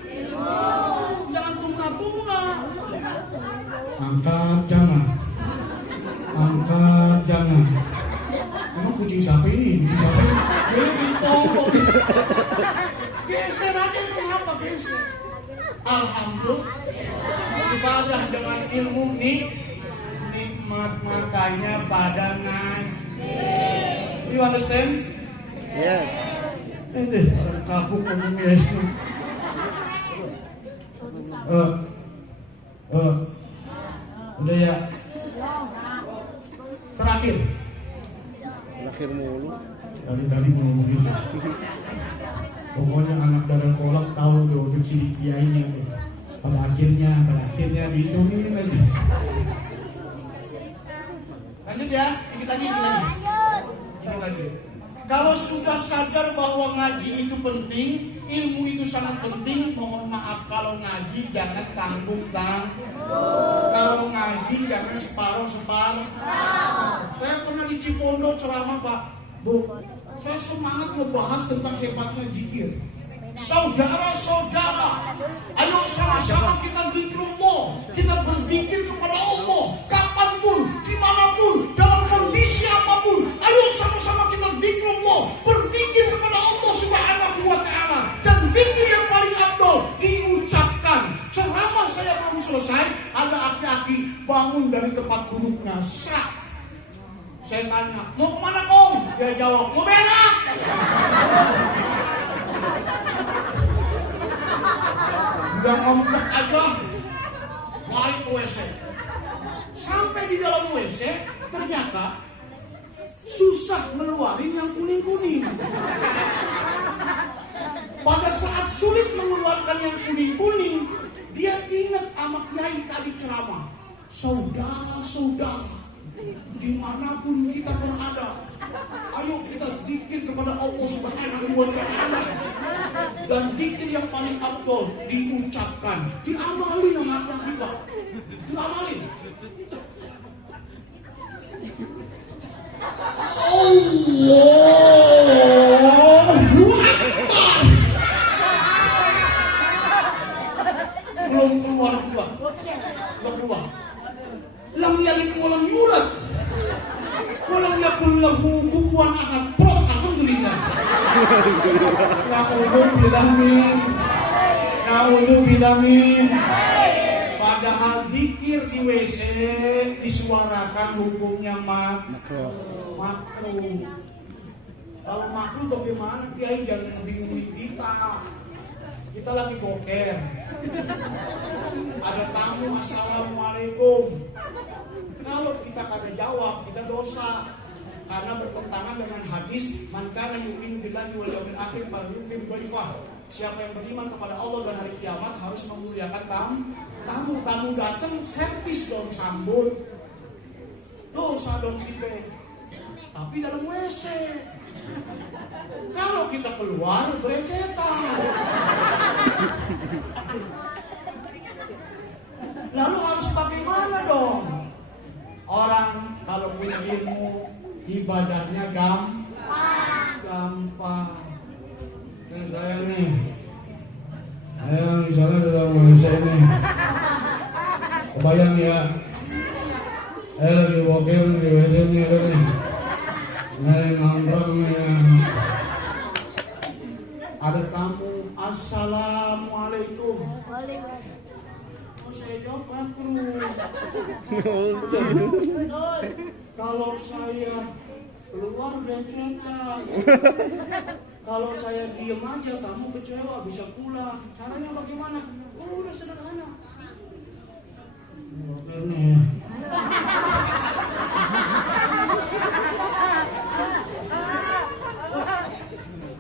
Jangan tungga-tungga. Angkat jangan. Angkat jangan. Emang kucing siapa ini? Kucing siapa ini? Geser aja, kenapa geser? Alhamdulillah, ibadah dengan ilmu nikmat, makanya badangan. You understand? Yes. Deh, orang kampung ngomongnya itu. Udah ya. Terakhir. Terakhir mulu. Tadi mau ngomong itu. Pokoknya anak darah kolak tahu tuh ciri kiainya tuh. Pada akhirnya dihitungin aja. Lanjut ya, dikit lagi. Kalau sudah sadar bahwa ngaji itu penting, ilmu itu sangat penting, mohon maaf kalau ngaji jangan tanggung-tanggung. Kalau ngaji jangan separuh-separuh. Saya pernah di Cipondo ceramah, Pak. Bu, saya semangat membahas tentang hebatnya zikir. Saudara-saudara, ayo sama-sama kita zikrullah. Kita berzikir kepada Allah kapanpun, dimanapun, dalam kondisi apapun. Ayo sama-sama kita zikrullah, berzikir kepada Allah Subhanahu wa Ta'ala. Dan zikir yang paling afdal diucapkan. Ceramah saya belum selesai, ada aki-aki bangun dari tempat duduknya. Saya tanya, mau kemana Kong? Dia jawab, mau berak. Udah ngomong aja, lari ke WC. Sampai di dalam WC, ternyata susah ngeluarin yang kuning-kuning. Pada saat sulit mengeluarkan yang kuning-kuning, dia ingat sama kiai tadi ceramah. Saudara-saudara, dimanapun kita berada, ayo kita zikir kepada Allah Subhanahu wa Ta'ala. Dan zikir yang paling afdal diucapkan, diamali sama kita, diamali. Allahu Akbar. Belum keluar juga, belum keluar. Lam yalid walam yulad walam yakul lahu kufuwan ahad. Alhamdulillah. Naudzubillah min. Padahal zikir di WC disuarakan hukumnya makruh. Kalau makruh bagaimana Kiai, jangan ngebingungin kita. Kita lagi boker. Ada tamu, assalamualaikum. Kalau kita kada jawab, kita dosa. Karena bertentangan dengan hadis, man kana yu'minu billahi wal yawmil akhir falyukrim dhaifah. Siapa yang beriman kepada Allah dan hari kiamat harus memuliakan tamu. Tamu datang, servis dong, sambut. Dosa dong kita. Tapi dalam WC. Kalau kita keluar, berecetan. Lalu harus bagaimana dong? Orang kalau punya ilmu, ibadahnya gampang. Dan saya nih, misalnya dalam WC nih, kebayang ya, saya lagi boker di WC nih, nyari nongkrong nih, ada tamu, assalamualaikum. Saya jawab makruh. Kalau saya keluar bercetan. Kalau saya diem aja, kamu kecewa, bisa pulang. Caranya bagaimana? Oh, udah sederhana.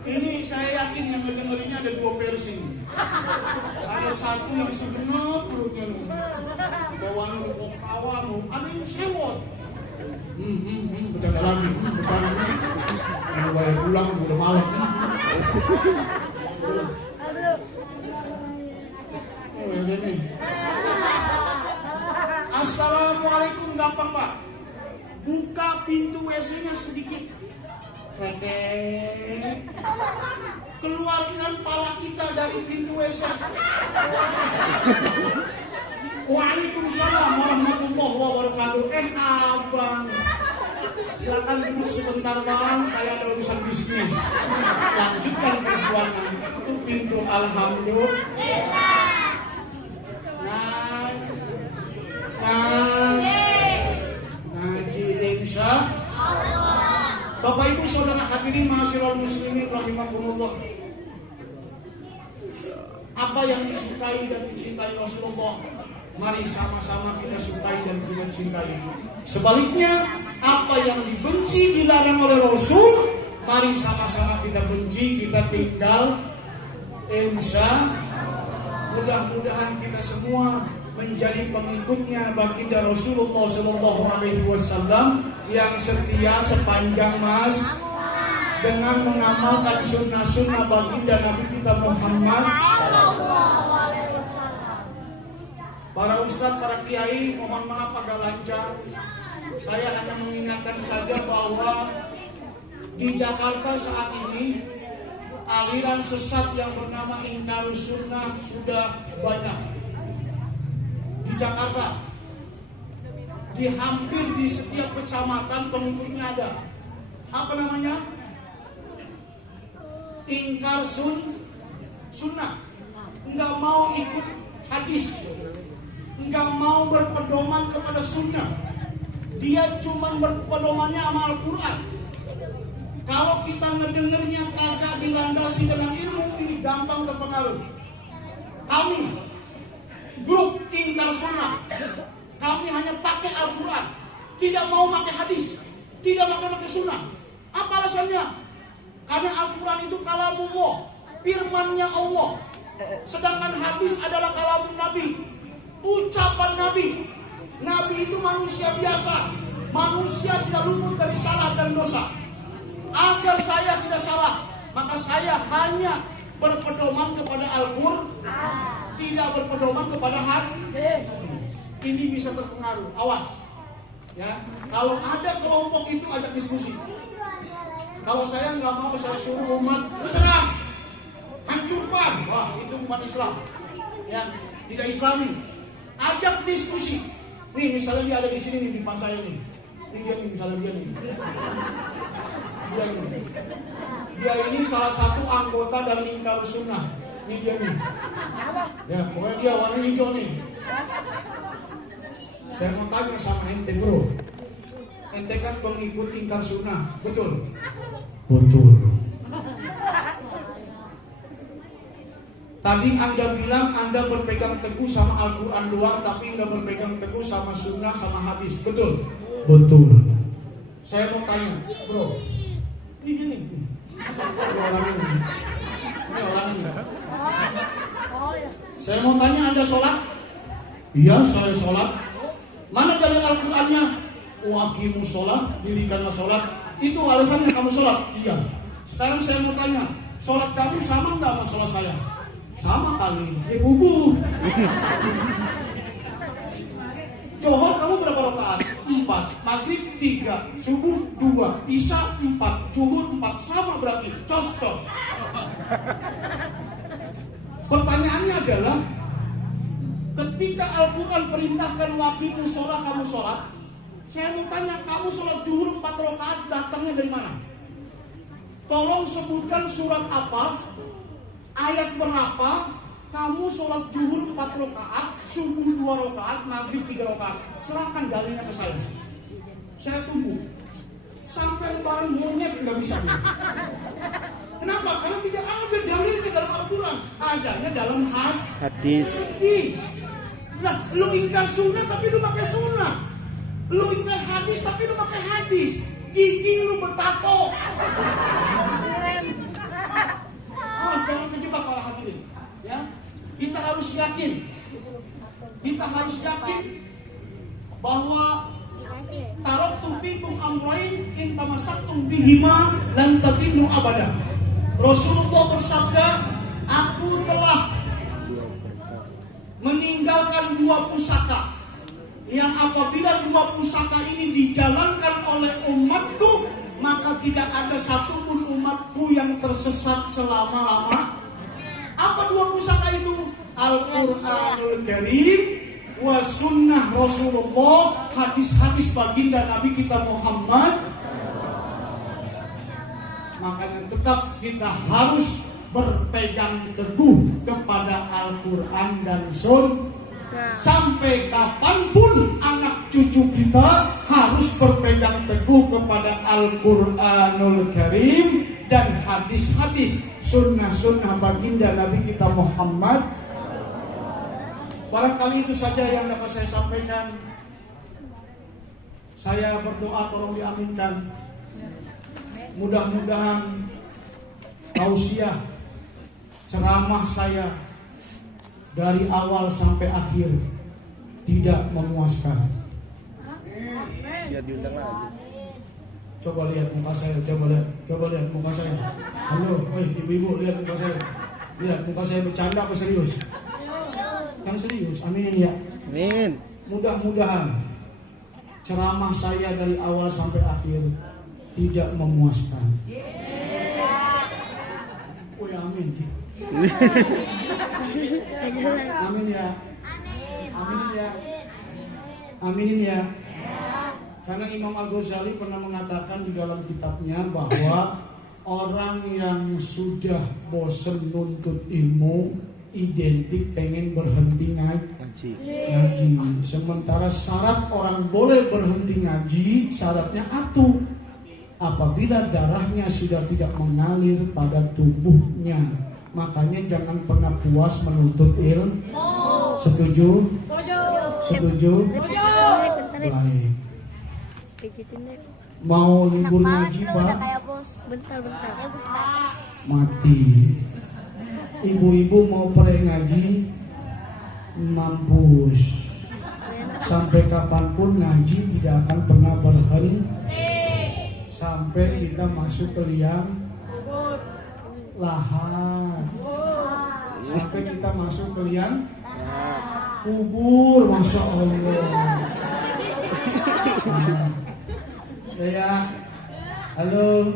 Ini saya yakin yang ngedengerinnya ada dua versi. Ada satu yang sebenarnya perutnya bawaan udah ketawa, ada yang sewot. Bercanda lagi, bercanda. Kalau bayar pulang udah malam. Assalamualaikum, gampang Pak. Buka pintu WC-nya sedikit. Kekek. keluarkan pala kita dari pintu WC. Waalaikumsalam warahmatullahi wabarakatuh. Abang, silakan duduk sebentar bang, saya ada urusan bisnis. Lanjutkan perjuangan. Itu pintu alhamdulillah. Ngaji insya Allah. Bapak Ibu saudara hadirin ma'asyiral muslimin rahimakumullah. Apa yang disukai dan dicintai Rasulullah, mari sama-sama kita sukai dan kita cintai. Sebaliknya, apa yang dibenci dilarang oleh Rasul, mari sama-sama kita benci, kita tinggal. Insya mudah-mudahan kita semua menjadi pengikutnya baginda Rasulullah SAW yang setia sepanjang mas dengan mengamalkan sunnah-sunnah baginda Nabi kita Muhammad. Para ustadz, para kiai, mohon maaf agak lancar. Saya hanya mengingatkan saja bahwa di Jakarta saat ini aliran sesat yang bernama ingkarus sunnah sudah banyak. Di Jakarta, di hampir di setiap kecamatan pengikutnya ada. Apa namanya? Ingkar sunnah. Enggak mau ikut hadis, enggak mau berpedoman kepada sunnah. Dia cuma berpedomannya sama Al-Quran. Kalau kita ngedengernya kagak dilandasi dengan ilmu, ini gampang terpengaruh. Kami grup ingkar sunnah, kami hanya pakai Al-Quran, tidak mau pakai hadis, tidak mau pakai sunnah. Apa alasannya? Karena Al-Quran itu kalamullah, firmannya Allah. Sedangkan hadis adalah kalamun Nabi, ucapan Nabi. Nabi itu manusia biasa, manusia tidak luput dari salah dan dosa. Agar saya tidak salah, maka saya hanya berpedoman kepada Al-Quran, tidak berpedoman kepada hadis. Ini bisa terpengaruh. Awas, ya. Kalau ada kelompok itu ajak diskusi. Kalau saya nggak mau, saya suruh umat serang, hancurkan. Wah, itu umat Islam, ya, tidak Islami. Ajak diskusi. Nih, misalnya dia ada di sini nih, di depan saya nih. Ini dia nih, misalnya dia nih. Dia ini salah satu anggota dari ingkarus sunnah. Ini dia nih. Ya, pokoknya dia warna hijau nih. Saya mau tanya sama ente bro. Ente kan pengikut ingkar sunnah, betul? Betul. Tadi Anda bilang Anda berpegang teguh sama Al-Quran doang, tapi nggak berpegang teguh sama sunnah, sama hadis, betul? Betul. Saya mau tanya, bro. Ini gini. Ini orangnya. Saya mau tanya, Anda sholat? Iya, saya sholat. Mana dalil Al-Qurannya? Waqimus sholat, dirikanlah sholat. Itu alasannya kamu sholat? Iya. Sekarang saya mau tanya, sholat kamu sama nggak sama sholat saya? Sama kali. Bubu. Johor kamu berapa rakaat? 4. Maghrib 3. Subuh 2. Isya 4. Zuhur 4. Sama berarti. Cos. Pertanyaannya adalah, ketika Al-Quran perintahkan waqimus sholat, kamu sholat. Saya mau tanya, kamu sholat zuhur 4 rakaat datangnya dari mana? Tolong sebutkan surat apa, ayat berapa, kamu sholat zuhur 4 rakaat, subuh 2 rakaat, maghrib 3 rakaat. Serahkan dalilnya ke saya. Saya tunggu. Sampai lebaran monyet nggak bisa. Kenapa? Karena tidak ada dalilnya dalam Al-Quran. Adanya dalam hadis. Nah, lu ingkar sunnah tapi lu pakai sunnah. Lu ingkar hadis tapi lu pakai hadis. Gigi lu bertato. Awas, jangan kejebak para hadirin. Ya, kita harus yakin. Kita harus yakin bahwa taraktu fikum amrayn in tamassaktum bihima lan tadillu abada. Rasulullah bersabda, aku telah meninggalkan 2 pusaka yang apabila 2 pusaka ini dijalankan oleh umatku, maka tidak ada satupun umatku yang tersesat selama-lama. Apa dua pusaka itu? Al-Quranul Karim wa sunnah Rasulullah, hadis-hadis baginda Nabi kita Muhammad. Makanya tetap kita harus berpegang teguh kepada Al-Quran dan Sunnah. Sampai kapanpun anak cucu kita harus berpegang teguh kepada Al-Quranul Karim dan hadis-hadis sunnah-sunnah baginda Nabi kita Muhammad. Barangkali itu saja yang dapat saya sampaikan. Saya berdoa tolong diaminkan. Mudah-mudahan tausiah ceramah saya dari awal sampai akhir tidak memuaskan. Biar diundang lagi. Coba lihat muka saya, coba lihat muka saya. Halo, ibu-ibu, lihat muka saya. Lihat muka saya, bercanda apa serius? Kan serius, aminin ya. Amin. Mudah-mudahan ceramah saya dari awal sampai akhir tidak memuaskan. Oh ya, amin. Amin ya. Amin ya. Aminin ya. Karena Imam Al-Ghazali pernah mengatakan di dalam kitabnya bahwa orang yang sudah bosan nuntut ilmu identik pengen berhenti ngaji. Sementara syarat orang boleh berhenti ngaji, syaratnya atu apabila darahnya sudah tidak mengalir pada tubuhnya. Makanya jangan pernah puas menuntut ilmu. Setuju? Setuju? Baik. Mau libur ngaji Pak? Bentar. Mati. Ibu-ibu mau pre ngaji? Mampus. Sampai kapanpun ngaji tidak akan pernah berhenti. Sampai kita masuk ke liang lahat. Sampai kita masuk ke liang kubur, masya Allah. Ya, halo.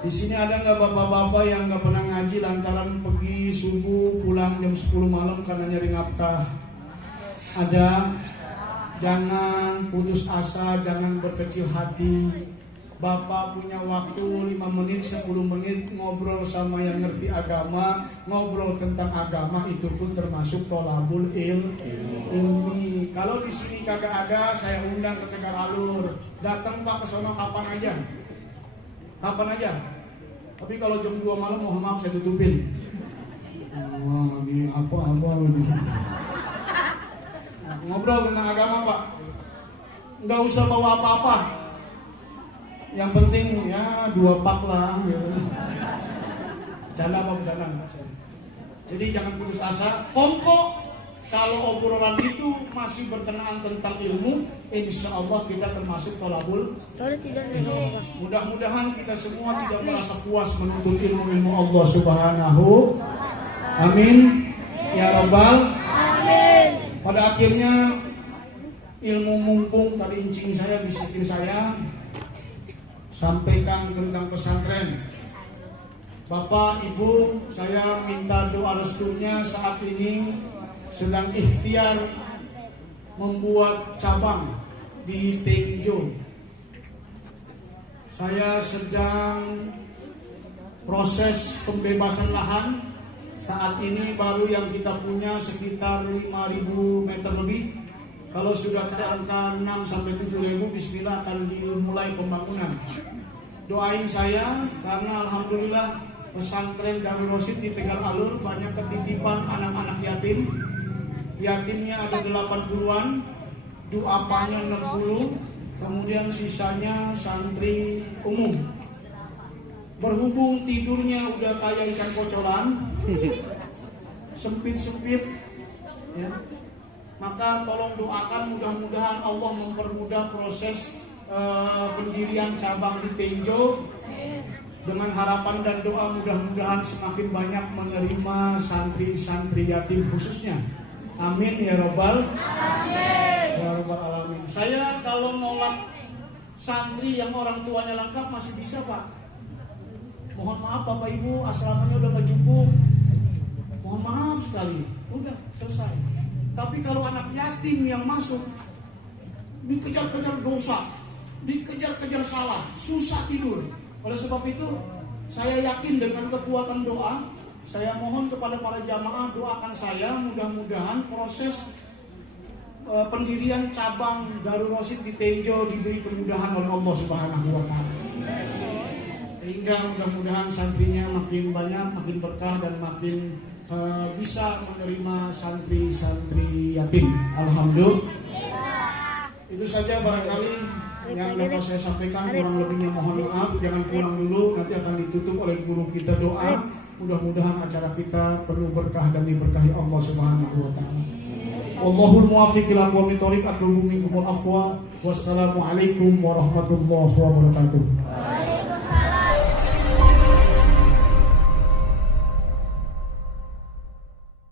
Di sini ada nggak bapak-bapak yang nggak pernah ngaji lantaran pergi subuh pulang jam 10 malam karena nyari nafkah? Ada. Jangan putus asa, jangan berkecil hati. Bapak punya waktu 5 menit, 10 menit ngobrol sama yang ngerti agama, ngobrol tentang agama, itu pun termasuk tolabul ilmi. Kalau di sini kagak ada, saya undang ke Tegar Alur. Datang Pak ke sono kapan aja. Kapan aja. Tapi kalau jam 2 malam mohon maaf saya tutupin. Wah, ini apa ini. Ngobrol tentang agama Pak. Nggak usah bawa apa-apa. Yang penting ya 2 pak lah. Ya. Canda apa bercanda? Jadi jangan putus asa. Pokok kalau obrolan itu masih berkenaan tentang ilmu, insya Allah kita termasuk tolabul. Mudah-mudahan kita semua tidak merasa puas menuntut ilmu Allah Subhanahu. Amin. Ya Rabbal. Amin. Pada akhirnya ilmu mumpung tadi incing saya, bisikin saya, sampaikan tentang pesantren. Bapak, Ibu, saya minta doa restunya. Saat ini sedang ikhtiar membuat cabang di Tenjo. Saya sedang proses pembebasan lahan. Saat ini baru yang kita punya sekitar 5.000 meter lebih. Kalau sudah ke angka 6-7.000, bismillah akan dimulai pembangunan. Doain saya karena alhamdulillah pesantren Darul Rosid di Tegal Alur banyak ketitipan anak-anak yatim. Yatimnya ada 80-an, duafanya 60, kemudian sisanya santri umum. Berhubung tidurnya udah kayak ikan kocolan, sempit-sempit, ya. Maka tolong doakan mudah-mudahan Allah mempermudah proses pendirian cabang di Tenjo. Dengan harapan dan doa mudah-mudahan semakin banyak menerima santri-santri yatim khususnya. Amin ya Rabbal. Amin. Ya Rabbal Alamin. Saya kalau nolak santri yang orang tuanya lengkap masih bisa Pak. mohon maaf Bapak Ibu, asramanya udah gak cukup. Mohon maaf sekali, udah selesai. Tapi kalau anak yatim yang masuk, dikejar-kejar dosa, dikejar-kejar salah, susah tidur. Oleh sebab itu, saya yakin dengan kekuatan doa, saya mohon kepada para jamaah doakan saya, mudah-mudahan proses pendirian cabang Darul Rasid di Tenjo diberi kemudahan oleh Allah Subhanahu wa taala. Sehingga mudah-mudahan santrinya makin banyak, makin berkah dan makin bisa menerima santri-santri yatim. Alhamdulillah. Itu saja barangkali yang dapat saya sampaikan, kurang lebihnya mohon maaf. Jangan pulang dulu, nanti akan ditutup oleh guru kita doa. Mudah-mudahan acara kita penuh berkah dan diberkahi Allah Subhanahu wa taala. Wallahul muwaffiq ila aqwamit thoriq. Atlubu minkumul afwa. Wassalamualaikum warahmatullahi wabarakatuh.